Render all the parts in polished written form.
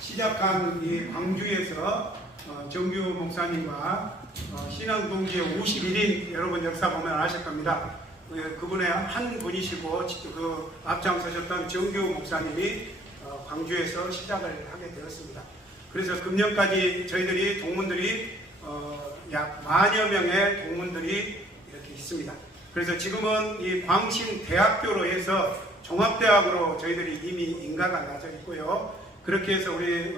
시작한 이 광주에서 정규 목사님과 신앙동지의 51인 여러분 역사 보면 아실 겁니다. 그분의 한 분이시고 그 앞장서셨던 정규 목사님이 광주에서 시작을 하게 되었습니다. 그래서 금년까지 저희들이 동문들이 약 10,000여 명의 동문들이 이렇게 있습니다. 그래서 지금은 이 광신대학교로 해서 종합대학으로 저희들이 이미 인가가 나져 있고요. 그렇게 해서 우리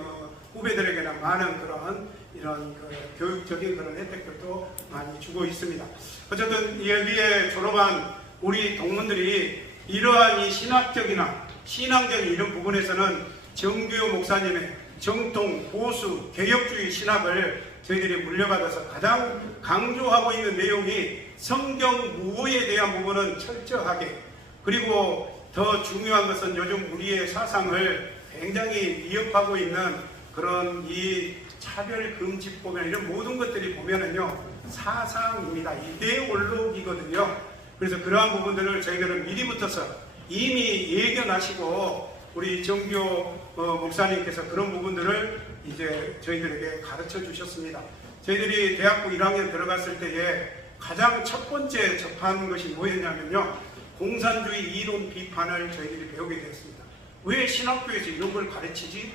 후배들에게는 많은 그런 이런 교육적인 그런 혜택들도 많이 주고 있습니다. 어쨌든 여기에 졸업한 우리 동문들이 이러한 이 신학적이나 신앙적인 이런 부분에서는 정규 목사님의 정통, 보수, 개혁주의 신학을 저희들이 물려받아서 가장 강조하고 있는 내용이 성경 무어에 대한 부분은 철저하게, 그리고 더 중요한 것은 요즘 우리의 사상을 굉장히 위협하고 있는 그런 이 차별금지법이나 이런 모든 것들이 보면은요 사상입니다. 이데올로기거든요. 그래서 그러한 부분들을 저희들은 미리부터서 이미 예견하시고 우리 정규 목사님께서 그런 부분들을 이제 저희들에게 가르쳐 주셨습니다. 저희들이 대학부 1학년 들어갔을 때에 가장 첫 번째 접한 것이 뭐였냐면요, 공산주의 이론 비판을 저희들이 배우게 되었습니다. 왜 신학교에서 이런 걸 가르치지?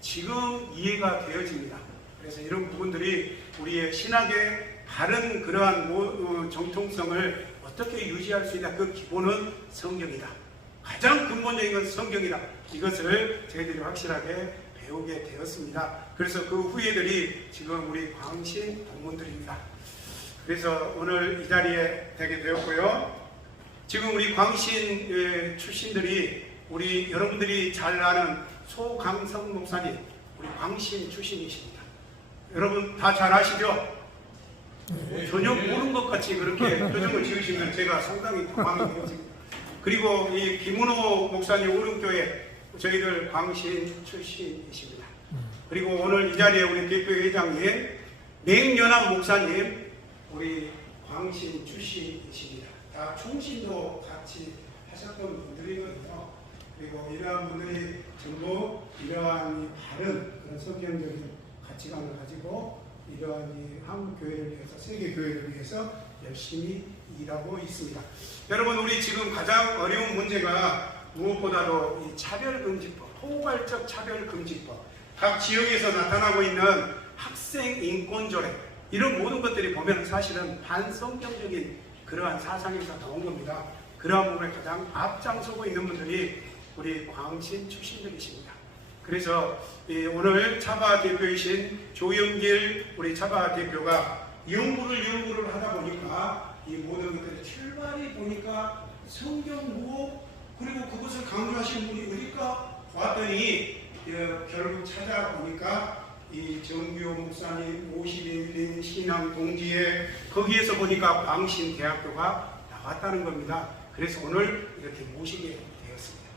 지금 이해가 되어집니다. 그래서 이런 부분들이 우리의 신학의 바른 그러한 정통성을 어떻게 유지할 수 있다. 그 기본은 성경이다. 가장 근본적인 건 성경이다. 이것을 저희들이 확실하게 배우게 되었습니다. 그래서 그 후예들이 지금 우리 광신 동문들입니다. 그래서 오늘 이 자리에 되게 되었고요. 지금 우리 광신 출신들이 우리 여러분들이 잘 아는 소강성 목사님, 우리 광신 출신이십니다. 여러분 다 잘 아시죠? 전혀 모르는 것 같이 그렇게 표정을 지으시면 제가 상당히 당황이 되어집니다. 그리고 이 김은호 목사님 오른교회 저희들 광신 출신이십니다. 그리고 오늘 이 자리에 우리 대표회장님 맹연합 목사님 우리 광신 출신이십니다. 다 총신도 같이 하셨던 분들이거든요. 그리고 이러한 분들이 전부 이러한 바른 그런 성경적인 가치관을 가지고 이러한 이 한국 교회를 위해서, 세계 교회를 위해서 열심히 일하고 있습니다. 여러분, 우리 지금 가장 어려운 문제가 무엇보다도 이 차별금지법, 포괄적 차별금지법, 각 지역에서 나타나고 있는 학생 인권조례, 이런 모든 것들이 보면 사실은 반성경적인 그러한 사상에서 나온 겁니다. 그러한 부분에 가장 앞장서고 있는 분들이 우리 광신 출신들이십니다. 그래서 오늘 차바 대표이신 조영길 우리 차바 대표가 연구를 하다 보니까 이 모든 것들의 출발이 보니까 성경 무어, 그리고 그것을 강조하신 분이 어딜까 봤더니 결국 찾아보니까 이 정규 목사님 51인 신앙 동지에 거기에서 보니까 광신대학교가 나왔다는 겁니다. 그래서 오늘 이렇게 모시게 되었습니다.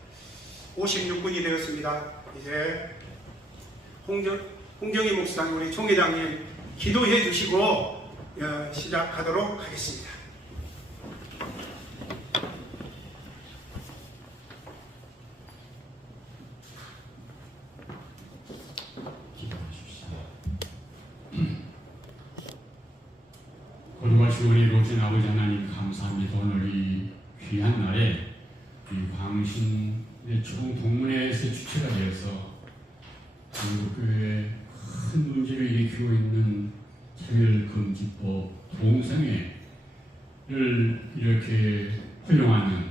56분이 되었습니다. 이제 홍정희 목사님 우리 총회장님 기도해 주시고 시작하도록 하겠습니다. 거룩하시고 은혜로우신 아버지 하나님 감사합니다. 오늘 이 귀한 날에 이 광신의 총동문회에서 주체가 되어서 한국교회에 큰 문제를 일으키고 있는 차별금지법 동성애를 이렇게 활용하는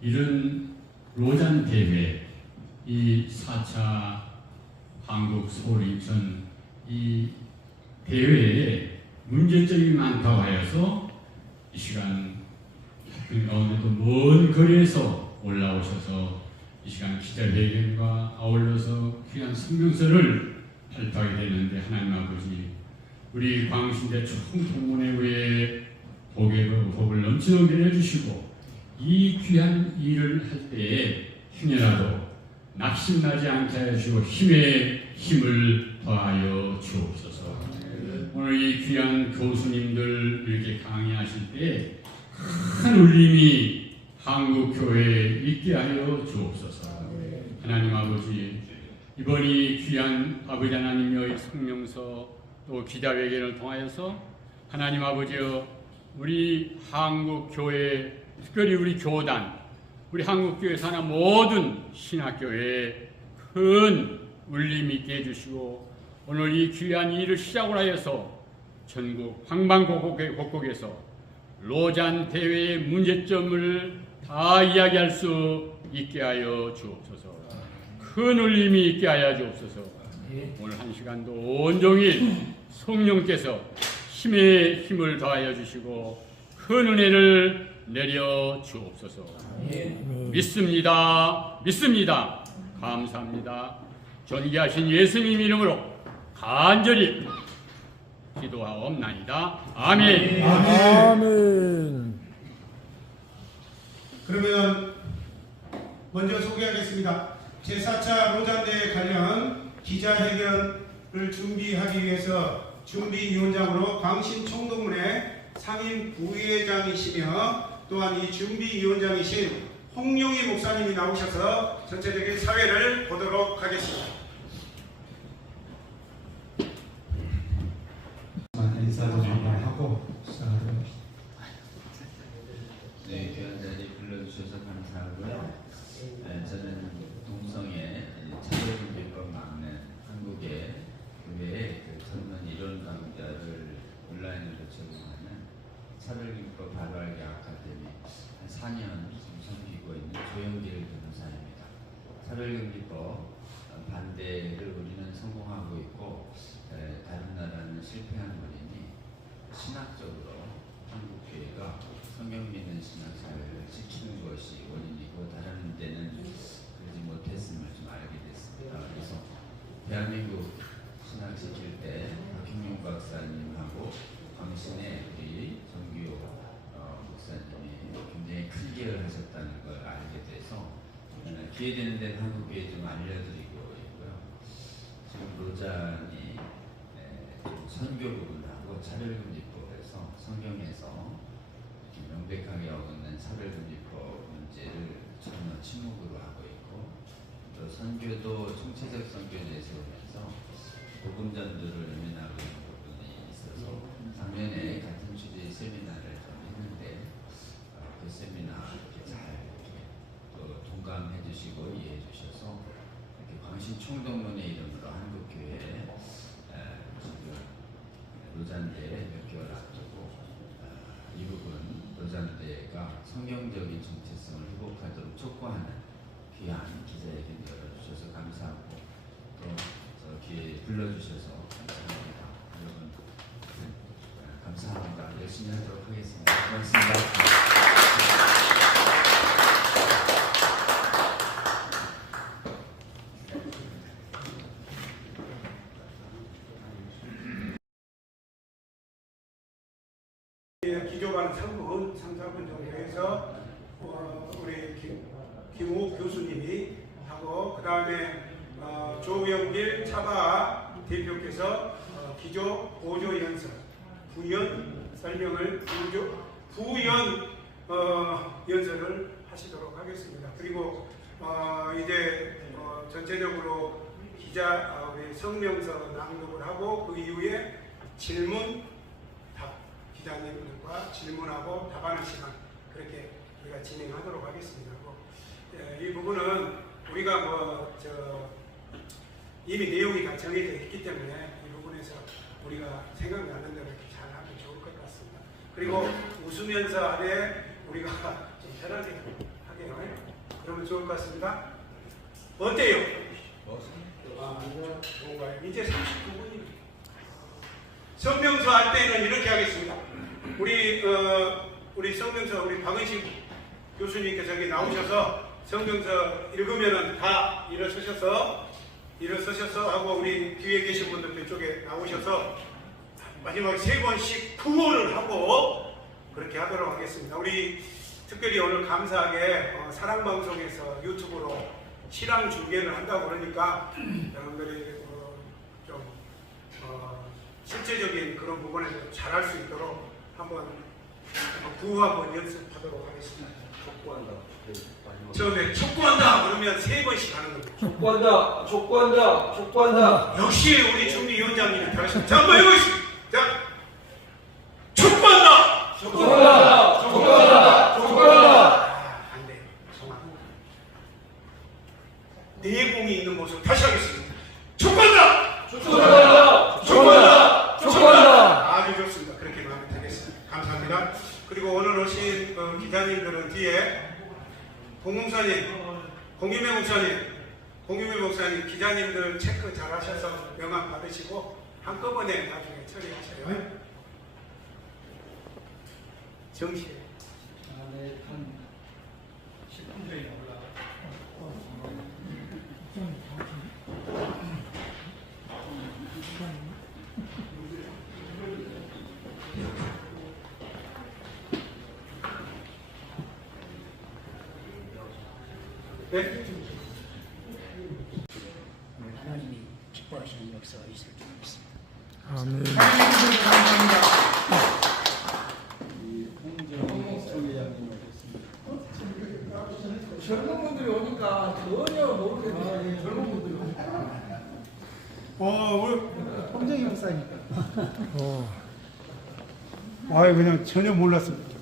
이런 로잔 대회, 이 4차 한국 서울 인천 이 대회에 문제점이 많다고 하여서 이 시간 학교 가운데도 먼 거리에서 올라오셔서 이 시간 기자회견과 아울러서 귀한 성경서를 발표하게 되는데, 하나님 아버지 우리 광신대 총동문회에 복을 넘치게 해주시고 이 귀한 일을 할 때에 행여라도 낙심나지 않게 해주시고 힘에 힘을 더하여 주옵소서. 오늘 이 귀한 교수님들 이렇게 강의하실 때 큰 울림이 한국교회에 있게 하여 주옵소서. 하나님 아버지 이번 이 귀한 아버지 하나님의 성명서 또 기자회견을 통하여서 하나님 아버지여 우리 한국 교회 특별히 우리 교단 우리 한국 교회 사는 모든 신학교회에 큰 울림 있게 해주시고 오늘 이 귀한 일을 시작으로 하여서 전국 방방곡곡에서 로잔 대회의 문제점을 다 이야기할 수 있게 하여 주옵소서. 큰 울림이 있게 하여 주옵소서. 오늘 한 시간도 온종일 성령께서 힘에 힘을 더하여 주시고 큰 은혜를 내려 주옵소서. 믿습니다. 믿습니다. 감사합니다. 존귀하신 예수님 이름으로 간절히 기도하옵나이다. 아멘. 아멘. 그러면 먼저 소개하겠습니다. 제4차 로잔대회 관련 기자회견을 준비하기 위해서 준비위원장으로 광신 총동문회 상임 부회장이시며 또한 이 준비위원장이신 홍용희 목사님이 나오셔서 전체적인 사회를 보도록 하겠습니다. 인사도 좀 하고 시작하도록 합시다. 네, 귀한 자리 불러주셔서 감사하고요. 저는 동성애 차별금지법 막는 한국의 교회의 젊은 이론 강좌를 온라인으로 제공하는 차별금지법 발화하기 아카데미 한 4년 지금 섬기고 있는 조영길 변호사입니다. 차별금지법 반대를 우리는 성공하고 있고 다른 나라는 실패한 원인이 신학적으로 한국 교회가 성경 믿는 신앙 사회를 지키는 것이 원인이고 다른 데는 그러지 못했음을 좀 알게 됐습니다. 그래서 대한민국 신학 지킬 때 박형용 박사님하고 광신의 우리 정규 목사님이 굉장히 큰 기여를 하셨다는 걸 알게 돼서 기회 되는 데는 한국 교회에 좀 알려드리고 있고요. 지금 로잔이 선교 부분하고 차별금지법에서 성경에서 이렇게 명백하게 어긋난 차별금지법 문제를 전혀 침묵으로 하고 있고 또 선교도 총체적 선교를 내세우면서 복음 전도를 외면하고 있는 부분이 있어서 작년에 같은 주제의 세미나를 좀 했는데 그 세미나 이렇게 잘 이렇게 또 동감해 주시고 이해해 주셔서 이렇게 광신 총동문회 이름으로 한국 교회에 지금 로잔대회 몇 개월 앞두고 이 부분 로잔대회가 성경적인 정체성을 회복하도록 촉구하는 귀한 기자회견 열어주셔서 감사하고 또 저 기회 불러주셔서 감사합니다. 여러분 감사합니다. 열심히 하도록 하겠습니다. 고맙습니다. 기조반 3분 정도 해서 우리 김우 교수님이 하고 그 다음에 조영길 차바 대표께서 기조 보조 연설 부연 설명을 부연 연설을 하시도록 하겠습니다. 그리고 이제 전체적으로 우리 성명서 낭독을 하고 그 이후에 질문 답 기자님들과 질문하고 답하는 시간 그렇게 우리가 진행하도록 하겠습니다. 이 부분은 우리가 이미 내용이 다 정해져 있기 때문에 이 부분에서 우리가 생각나는 대로 이렇게 잘 하면 좋을 것 같습니다. 그리고 웃으면서 하되 우리가 좀 편하게 하게요. 그러면 좋을 것 같습니다. 어때요? 뭔가요? 이제 39분입니다. 성명서 할 때는 이렇게 하겠습니다. 우리 성명서 우리 박은식 교수님께서 여기 나오셔서 성명서 읽으면은 다 일어서셔서 하고 우리 뒤에 계신 분들 이쪽에 나오셔서 마지막에 3번씩 구호를 하고 그렇게 하도록 하겠습니다. 우리 특별히 오늘 감사하게 사랑방송에서 유튜브로 실황 중계를 한다고 그러니까 여러분들이 좀 실제적인 그런 부분에서 잘할 수 있도록 한번 구호 한번 연습하도록 하겠습니다. 촉구한다. 처음에 촉구한다 그러면 3번씩 하는 겁니다. 촉구한다, 촉구한다, 촉구한다. 역시 우리 준비위원장님이 잘하셨습니다. 자, 한번 해보시죠. 자, 촉구한다. 촉구한다, 촉구한다, 촉구한다. 안 돼. 내공이 있는 모습 다시 하겠습니다. 촉구한다. 촉구한다, 촉구한다, 촉구한다. 아주 좋습니다. 그렇게 하면 되겠습니다. 감사합니다. 그리고 오늘 오신 기자님들은 뒤에 공무사님, 공유매 목사님, 기자님들 체크 잘 하셔서 명함 받으시고 한꺼번에 나중에 처리하셔요. 정시에. 한 10분 전에 올라. 네? 하나님이 기뻐하시는 역사가 있을 줄 믿습니다. 아멘. 하나님 감사합니다. 젊은 분들이 오니까 전혀 모르겠네. 젊은 분들이 오니까. 우리 홍정희 목사니까. 아유 그냥 전혀 몰랐습니다.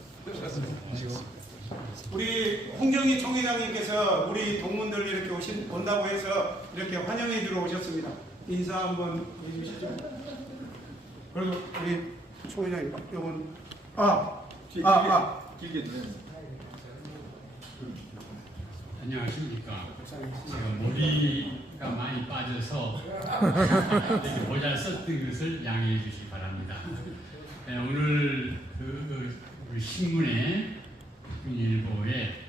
우리 홍정희 총회장님께서 우리 동문들 이렇게 온다고 해서 이렇게 환영해 주러 오셨습니다. 인사 한번 해주시죠. 그리고 우리 총회장님 요건 길게 주세요. 안녕하십니까. 제가 머리가 많이 빠져서 이렇게 모자를 썼던 것을 양해해 주시기 바랍니다. 네, 오늘 우리 신문에 일보에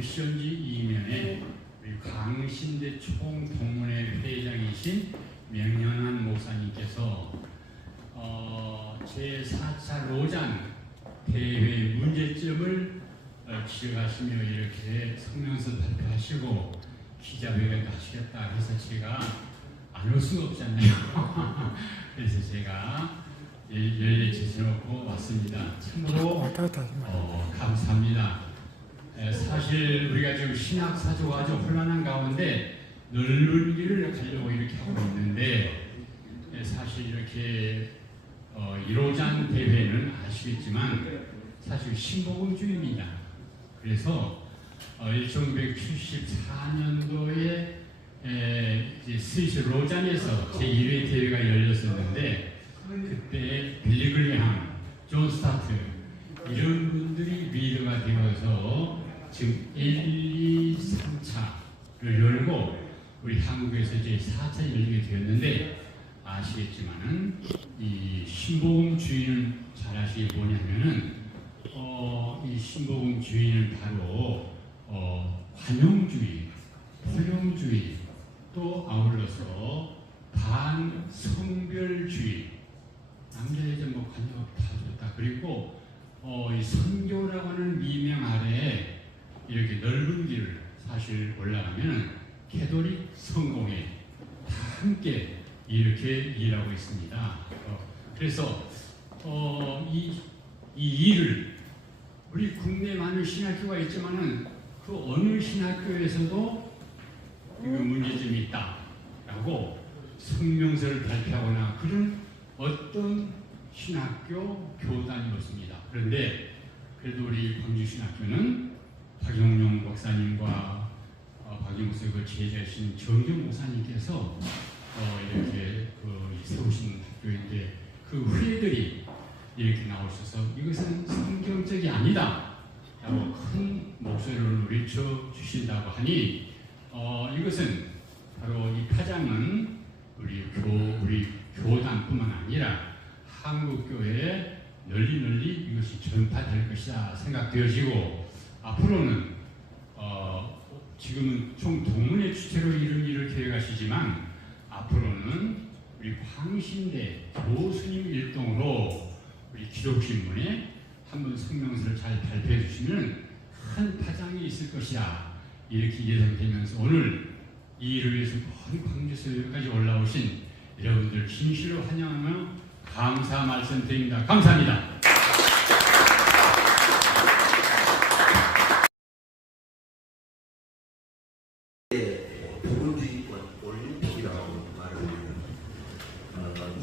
시연지 이면에 우리 광신대 총동문회 회장이신 명현한 목사님께서 제4차 로잔 대회 문제점을 지적하시며 이렇게 성명서 발표하시고 기자회견도 하시겠다 해서 제가 안 올 수가 없잖아요. 그래서 제가 열례 제쳐놓고 왔습니다. 참으로 감사합니다. 사실 우리가 지금 신학사조가 아주 혼란한 가운데 넓은 길을 가려고 이렇게 하고 있는데 사실 이렇게 1호잔 대회는 아시겠지만 사실 신복음주의입니다. 그래서 1974년도에 스위스 로잔에서 제1회 대회가 열렸었는데 그때 빌리 글레함, 존 스타트 이런 분들이 리더가 되어서 지금 1, 2, 3차를 열고 우리 한국에서 이제 4차 열리게 되었는데 아시겠지만은 이 신복음주의는 잘 아시기 뭐냐면은 이 신복음주의는 바로 관용주의, 포용주의 또 아울러서 반성별주의 남자 여자 뭐 관여 다 좋다. 그리고 이 선교라고 하는 미명 아래에 이렇게 넓은 길을 사실 올라가면 캐톨릭 성공회 다 함께 이렇게 일하고 있습니다. 그래서 이 일을 우리 국내 많은 신학교가 있지만은 그 어느 신학교에서도 이거 문제점이 있다라고 성명서를 발표하거나 그런 어떤 신학교 교단이 없습니다. 그런데 그래도 우리 광주신학교는 박용용 목사님과 박용용 목사님 그 제자이신 정경 목사님께서 이렇게 세우신 학교인데 그 후예들이 이렇게 나오셔서 이것은 성경적이 아니다 라고 큰 목소리를 외쳐 주신다고 하니 이것은 바로 이 파장은 우리 교단뿐만 아니라 한국교회에 널리 이것이 전파될 것이다 생각되어지고 앞으로는 지금은 총 동문회 주체로 이런 일을 계획하시지만 앞으로는 우리 광신대 교수님 일동으로 우리 기독신문에 한번 성명서를 잘 발표해 주시면 큰 파장이 있을 것이다 이렇게 예상되면서 오늘 이 일을 위해서 먼 광주에서 여기까지 올라오신 여러분들 진실로 환영하며 감사 말씀드립니다. 감사합니다.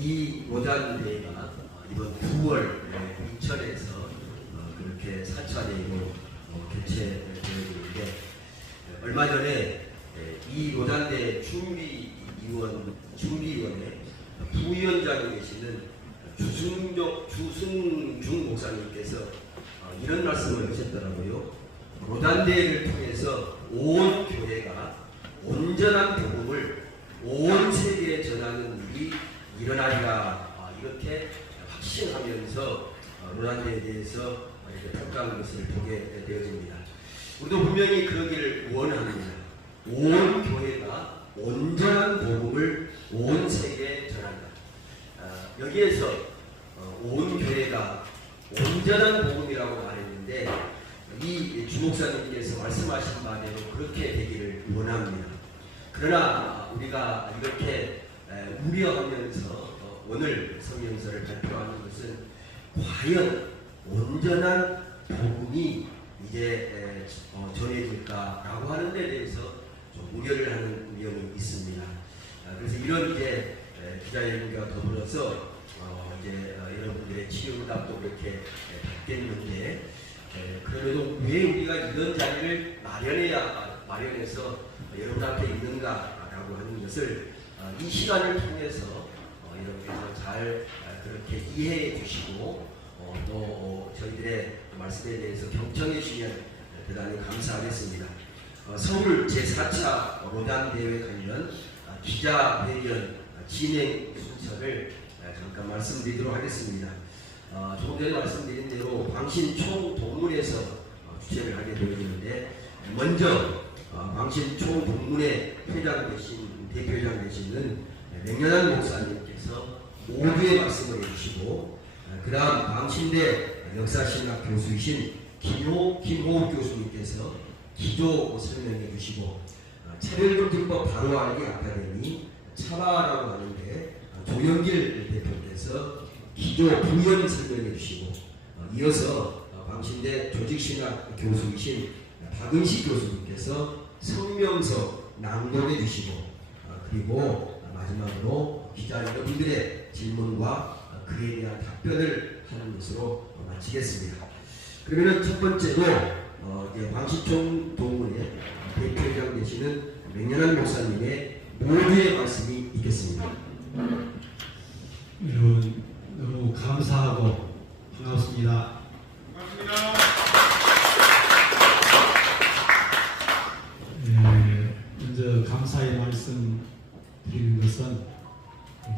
이 모단대회가 이번 9월 인천에서 그렇게 4차 대회로 개최되었는데 얼마 전에 이 모단대 준비위원회 부위원장이 계시는 주승중 목사님께서 이런 말씀을 하셨더라고요. 모단대회를 통해서 온 교회가 온전한 복음을 온 세계에 전하는 일이 일어나리라, 이렇게 확신하면서 모단대회에 대해서 이렇게 평가하는 것을 보게 되어집니다. 우리도 분명히 그러기를 원합니다. 온 교회가 온전한 복음을 온 세계에 전한다. 여기에서 온 교회가 온전한 복음이라고 말했는데 이 주목사님께서 말씀하신 바대로 그렇게 되기를 원합니다. 그러나 우리가 이렇게 우려하면서 오늘 성경서를 발표하는 것은 과연 온전한 복음이 이제 전해질까라고 하는 데 대해서 좀 우려를 하는 우려는 있습니다. 그래서 이런 이제 기자회견과 더불어서 이제 여러분들의 치료답도 그렇게 받겠는데 그래도 왜 우리가 이런 자리를 마련해서 여러분한테 있는가라고 하는 것을 이 시간을 통해서 여러분께서 잘 그렇게 이해해 주시고 또 저희들의 말씀에 대해서 경청해 주시면 대단히 감사하겠습니다. 서울 제4차 모단대회 관련 기자회견 진행 순서를 잠깐 말씀드리도록 하겠습니다. 조금 전에 말씀드린 대로 광신 총동문회에서 주최를 하게 되었는데 먼저 광신 총동문회 대표회장 되시는 명연한 목사님께서 모두의 말씀을 해주시고 그 다음 광신대 역사신학 교수이신 김호욱 교수님께서 기조 설명해 주시고 차별금지법 바로알기 아카데미 차바라고 하는데 조영길 대표께서 기조 부연 설명해 주시고 이어서 광신대 조직신학 교수이신 박은식 교수님께서 성명서 낭독해 주시고 그리고 마지막으로 기자 여러분들의 질문과 그에 대한 답변을 하는 것으로 마치겠습니다. 그러면 첫 번째로 광신총 동문회 대표회장 되시는 명연한 목사님의 모두의 말씀이 있겠습니다. 여러분 너무 감사하고 반갑습니다. 반갑습니다. 먼저 감사의 말씀 드리는 것은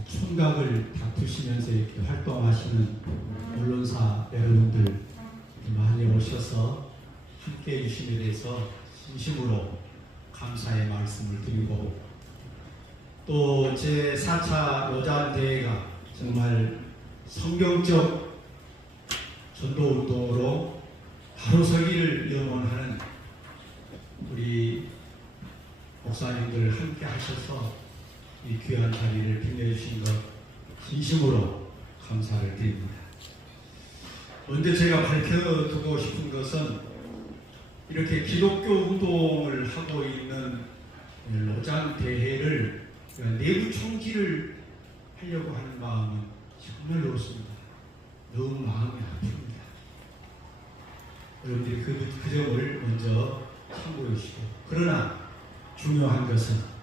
총각을 다투시면서 이렇게 활동하시는 언론사 여러분들 많이 오셔서 함께 해주심에 대해서 진심으로 감사의 말씀을 드리고 또 제4차 모단대회가 정말 성경적 전도운동으로 바로 서기를 염원하는 우리 목사님들 함께 하셔서 이 귀한 자리를 빛내주신 것 진심으로 감사를 드립니다. 먼저 제가 밝혀두고 싶은 것은 이렇게 기독교 운동을 하고 있는 로잔 대회를 내부 총질을 하려고 하는 마음은 정말 그렇습니다. 너무 마음이 아픕니다. 여러분들이 그 점을 먼저 참고해 주시고 그러나 중요한 것은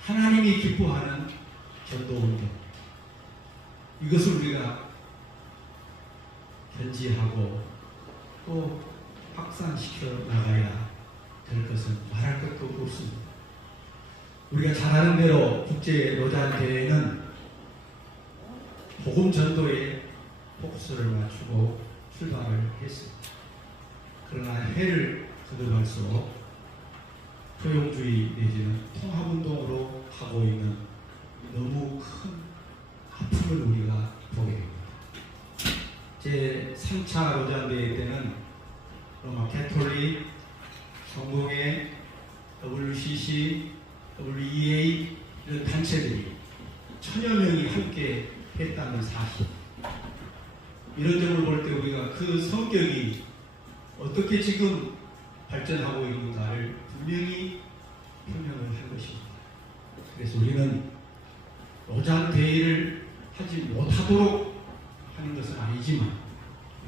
하나님이 기뻐하는 전도운동 이것을 우리가 견지하고 또 확산시켜 나가야 될 것은 말할 것도 없습니다. 우리가 잘 아는 대로 국제 로잔 대회는 복음 전도에 포커스를 맞추고 출발을 했습니다. 그러나 해를 거듭할수록 포용주의 내지는 통합운동으로 가고 있는 너무 큰 아픔을 우리가 보게 됩니다. 제3차 로잔 대회 때는 로마 캐톨릭, 성공회, WCC, WEA 이런 단체들이 1000여 명이 함께 했다는 사실 이런 점을 볼 때 우리가 그 성격이 어떻게 지금 발전하고 있는가를 분명히 표명을 할 것입니다. 그래서 우리는 로잔 대회를 하지 못하도록 하는 것은 아니지만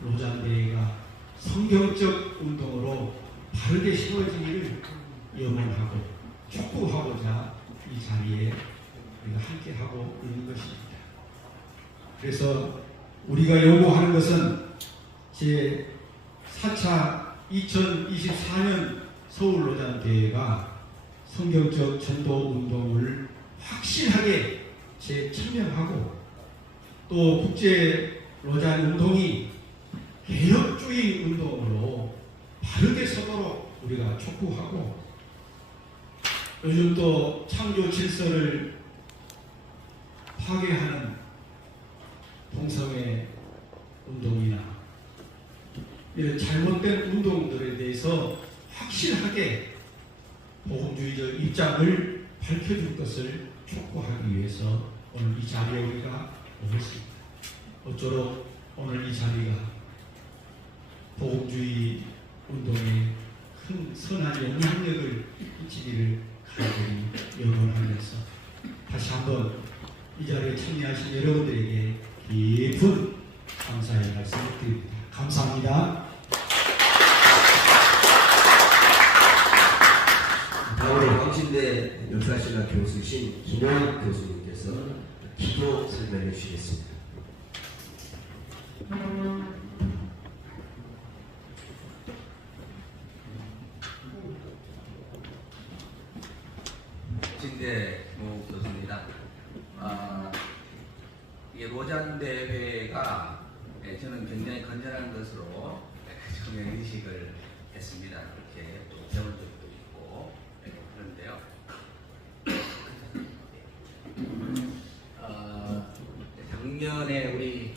로잔대회가 성경적 운동으로 바르게 세워지기를 염원하고 촉구하고자 이 자리에 우리가 함께 하고 있는 것입니다. 그래서 우리가 요구하는 것은 제 4차 2024년 서울 로잔 대회가 성경적 전도 운동을 확실하게 재청명하고 또 국제 로잔 운동이 개혁주의 운동으로 바르게 서도록 우리가 촉구하고 요즘 또 창조 질서를 파괴하는 동성애 운동이나 이런 잘못된 운동들에 대해서 확실하게 복음주의적 입장을 밝혀줄 것을 촉구하기 위해서 오늘 이 자리에 우리가 모였습니다. 어쩌록 오늘 이 자리가 복음주의 운동에 큰 선한 영향력을 끼치기를 간절히 염원하면서 다시 한번 이 자리에 참여하신 여러분들에게 깊은 감사의 말씀을 드립니다. 감사합니다. 다음으로 광신대 역사신학 교수신 김영익 교수님께서 기도 설명해 주시겠습니다. 진대 모 교수입니다. 이 로잔 대회가 저는 굉장히 건전한 것으로 정말 인식을 했습니다. 그렇게 또 배운 적도 있고 그런데요. 작년에 우리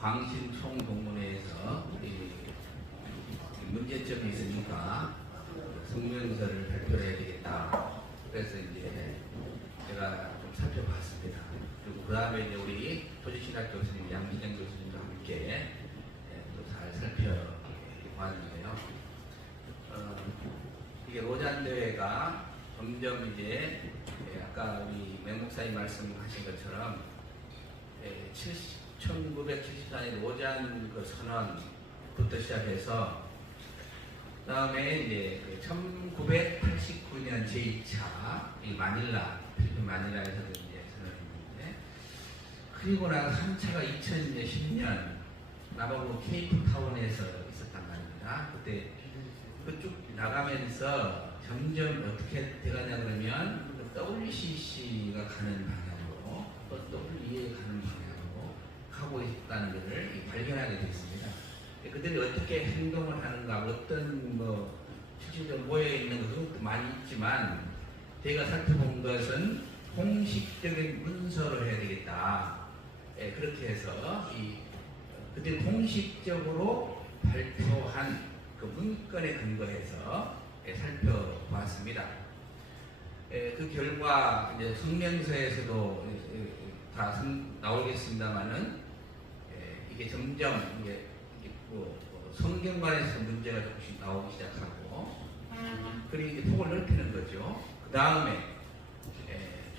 광신 총동문회에서 문제점이 있으니까 성명서를 발표를 해야 되겠다. 그래서 이제 제가 좀 살펴봤습니다. 그리고 그 다음에 이제 우리 조지신학 교수님, 양진영 교수님과 함께 또 잘 살펴봤는데요. 이게 로잔 대회가 점점 이제 아까 우리 맹 목사님 말씀하신 것처럼 1974년 로잔 그 선언부터 시작해서 그다음에 이제 1989년 제2차 이 마닐라 필리핀 마닐라에서 이제 선언했는데 그리고 나서 3차가 2010년 나바고 케이프타운에서 있었단 말입니다. 그때 쭉 나가면서 점점 어떻게 돼가냐 그러면 WCC가 가는 방향으로 또 WEA 가는 방향으로 가고 있다는 것을 발견하게 됐습니다. 그들이 어떻게 행동을 하는가, 어떤 실질적으로 모여 있는 것도 많이 있지만 제가 살펴본 것은 공식적인 문서로 해야 되겠다. 그렇게 해서 그들이 공식적으로 발표한 그 문건에 근거해서 살펴봤습니다. 그 결과 이제 성명서에서도 다 나오겠습니다만은 이게 점점 이게 성경관에서 문제가 조금씩 나오기 시작하고 그리고 이제 폭을 넓히는 거죠. 그 다음에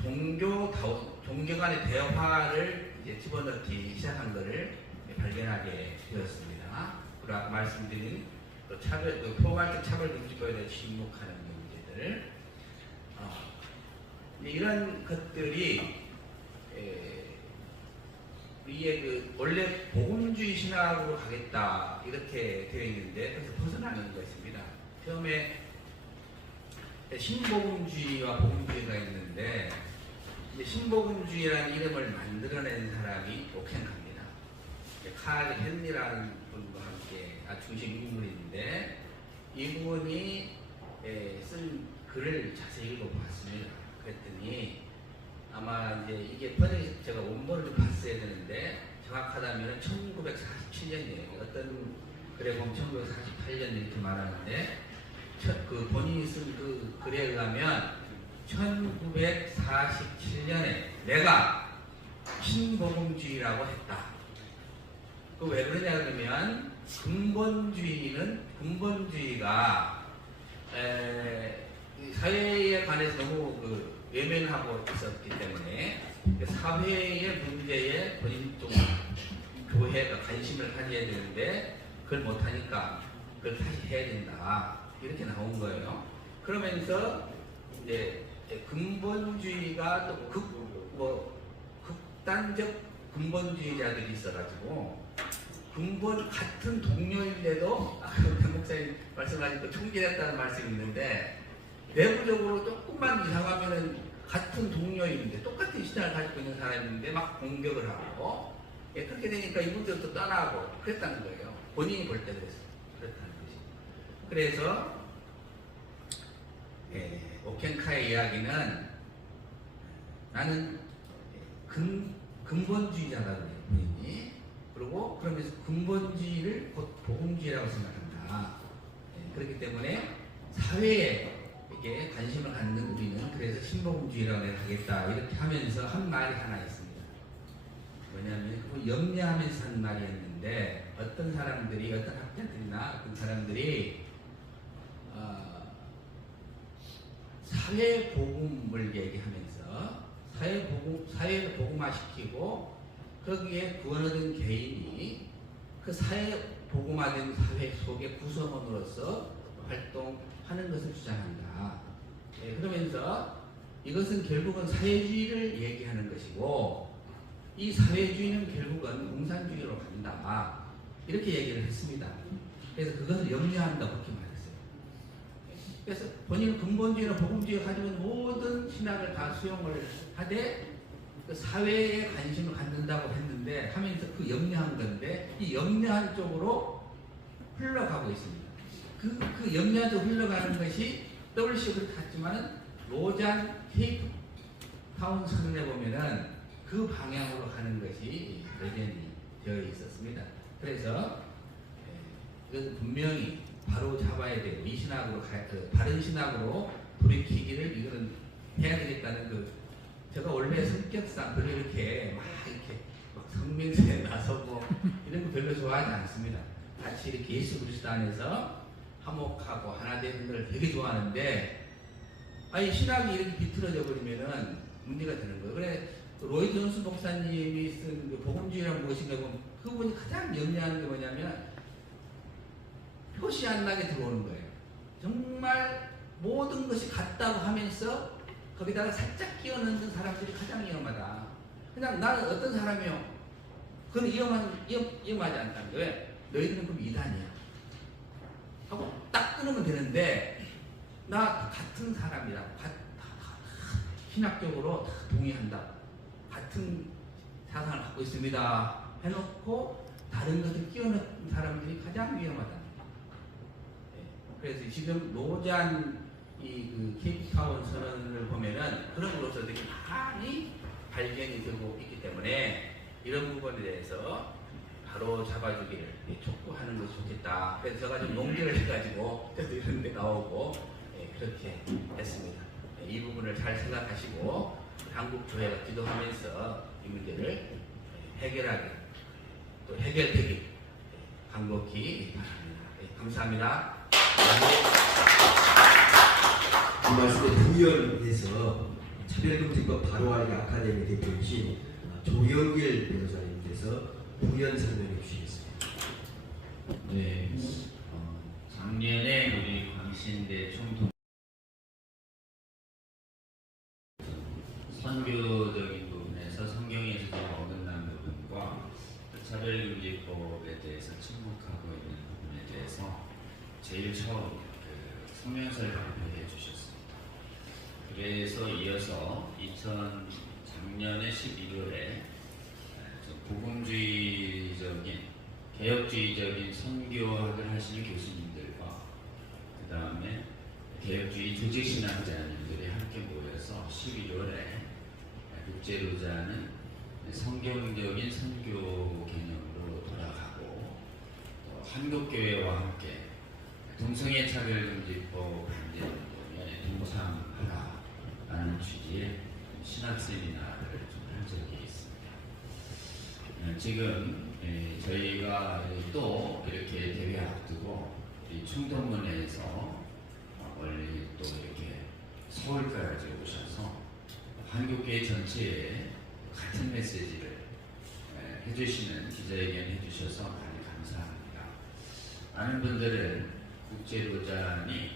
종교 간의 대화를 이제 집어넣기 시작한 것을 발견하게 되었습니다. 그리고 아까 말씀드린 포괄적 차별금지법에 대해 침묵하는 문제들 이런 것들이 우리의 원래 복음주의 신학으로 가겠다 이렇게 되어 있는데 그래서 벗어나는 것입니다. 처음에 신복음주의와 복음주의가 있는데 이제 신복음주의라는 이름을 만들어낸 사람이 오켄합니다. 칼 헨리라는 분과 함께 중심 인물인데 이분이 쓴 글을 자세히 읽어봤습니다. 그랬더니 아마 이제 이게 번역이 제가 원본을 좀 봤어야 되는데 정확하다면 1947년이에요. 어떤 글에 보면 1948년 이렇게 말하는데 그 본인이 쓴 그 글에 의하면 1947년에 내가 신복음주의라고 했다. 그 왜 그러냐 그러면 근본주의가 사회에 관해서 너무 외면하고 있었기 때문에 사회의 문제에 본인 좀 교회가 관심을 가져야 되는데 그걸 못하니까 그걸 다시 해야 된다 이렇게 나온 거예요. 그러면서 이제 근본주의가 또 극단적 근본주의자들이 있어가지고 같은 동료인데도 아까 강 목사님 말씀하신 그 총질했다는 말씀이 있는데 내부적으로 조금만 이상하면은 같은 동료인데 똑같은 신앙을 가지고 있는 사람인데 막 공격을 하고 그렇게 되니까 이분들도 떠나고 그랬다는 거예요. 본인이 볼 때 그랬다는 것이. 그래서 오켄카의 이야기는 나는 근본주의자라고 해요. 본인이. 그리고 그러면서 근본주의를 곧 복음주의라고 생각한다. 그렇기 때문에 사회에 이게 관심을 갖는 우리는 그래서 신복음주의라고 하겠다 이렇게 하면서 한 말이 하나 있습니다. 뭐냐면 그걸 염려하면서 한 말이었는데 어떤 사람들이 어떤 학자들이나 어떤 사람들이 사회복음을 얘기하면서 사회를 복음화시키고 거기에 구원 얻은 개인이 그 복음화된 사회 속의 구성원으로서 활동하는 것을 주장한다. 그러면서 이것은 결국은 사회주의를 얘기하는 것이고 이 사회주의는 결국은 공산주의로 간다. 이렇게 얘기를 했습니다. 그래서 그것을 염려한다 그렇게 말했어요. 그래서 본인은 근본주의나 복음주의가 가지고 모든 신학을 다 수용을 하되 그 사회에 관심을 갖는다고 했는데 하면서 그 염려한 건데 이 염려한 쪽으로 흘러가고 있습니다. 그 염려한 쪽으로 흘러가는 것이 WCO 그렇게 갔지만은 로잔 케이프타운 선언에 보면은 그 방향으로 가는 것이 여전히 되어 있었습니다. 그래서 이것은 분명히 바로 잡아야 되고 이 신학으로 바른 신학으로 돌이키기를 이거는 해야 되겠다는 제가 원래 성격상 별로 이렇게 막 성명서에 나서고 이런 거 별로 좋아하지 않습니다. 같이 이렇게 예수 그리스도 안에서 화목하고 하나 되는 걸 되게 좋아하는데 아니 신학이 이렇게 비틀어져 버리면은 문제가 되는 거예요. 그래 로이 존스 목사님이 쓴 그 복음주의란 무엇인가 보면 그분이 가장 염려하는 게 뭐냐면 표시 안 나게 들어오는 거예요. 정말 모든 것이 같다고 하면서 거기다가 살짝 끼워 넣는 사람들이 가장 위험하다. 그냥 나는 어떤 사람이요? 그건 위험하지 않다는 거예요. 너희들은 그럼 이단이야. 하고 딱 끊으면 되는데 나 같은 사람이라고 신학적으로 다 동의한다. 같은 사상을 갖고 있습니다. 해놓고 다른 것을 끼워 넣는 사람들이 가장 위험하다. 그래서 지금 노잔 그 케이프타운 선언을 보면은 그런 것으로 되게 많이 발견이 되고 있기 때문에 이런 부분에 대해서 바로 잡아주기를 촉구하는 것이 좋겠다. 그래서 제가 좀 용기를 해가지고 이런 데 나오고 그렇게 했습니다. 이 부분을 잘 생각하시고 한국 교회가 기도하면서 이 문제를 해결하게 또 해결되길 간곡히 바랍니다. 감사합니다. 이 말씀에 부연해서 차별금지법 바로알기 아카데미 대표이신 조영길 변호사님께서 부연 설명해 주시겠습니다. 네, 작년에 우리 광신대 총통 선교적인 부분에서 성경에서 어긋난 부분과 차별금지법에 대해서 침묵하고 있는 부분에 대해서 제일 처음 성명서를 발표해 주셨습니다. 그래서 이어서 작년에 11월에 복음주의적인 개혁주의적인 선교학을 하시는 교수님들과 그 다음에 개혁주의 조직신학자님들이 함께 모여서 11월에 국제로자는 성경적인 선교 개념으로 돌아가고 또 한국교회와 함께 동성애 차별금지법 반대운동에 동참하라라는 취지의 신학 세미나를 좀 한 적이 있습니다. 지금 저희가 또 이렇게 대회 앞두고 이 충동문에서 멀리 또 이렇게 서울까지 오셔서 한국교회 전체에 같은 메시지를 해주시는 기자회견 해주셔서 많이 감사합니다. 많은 분들은 국제로잔이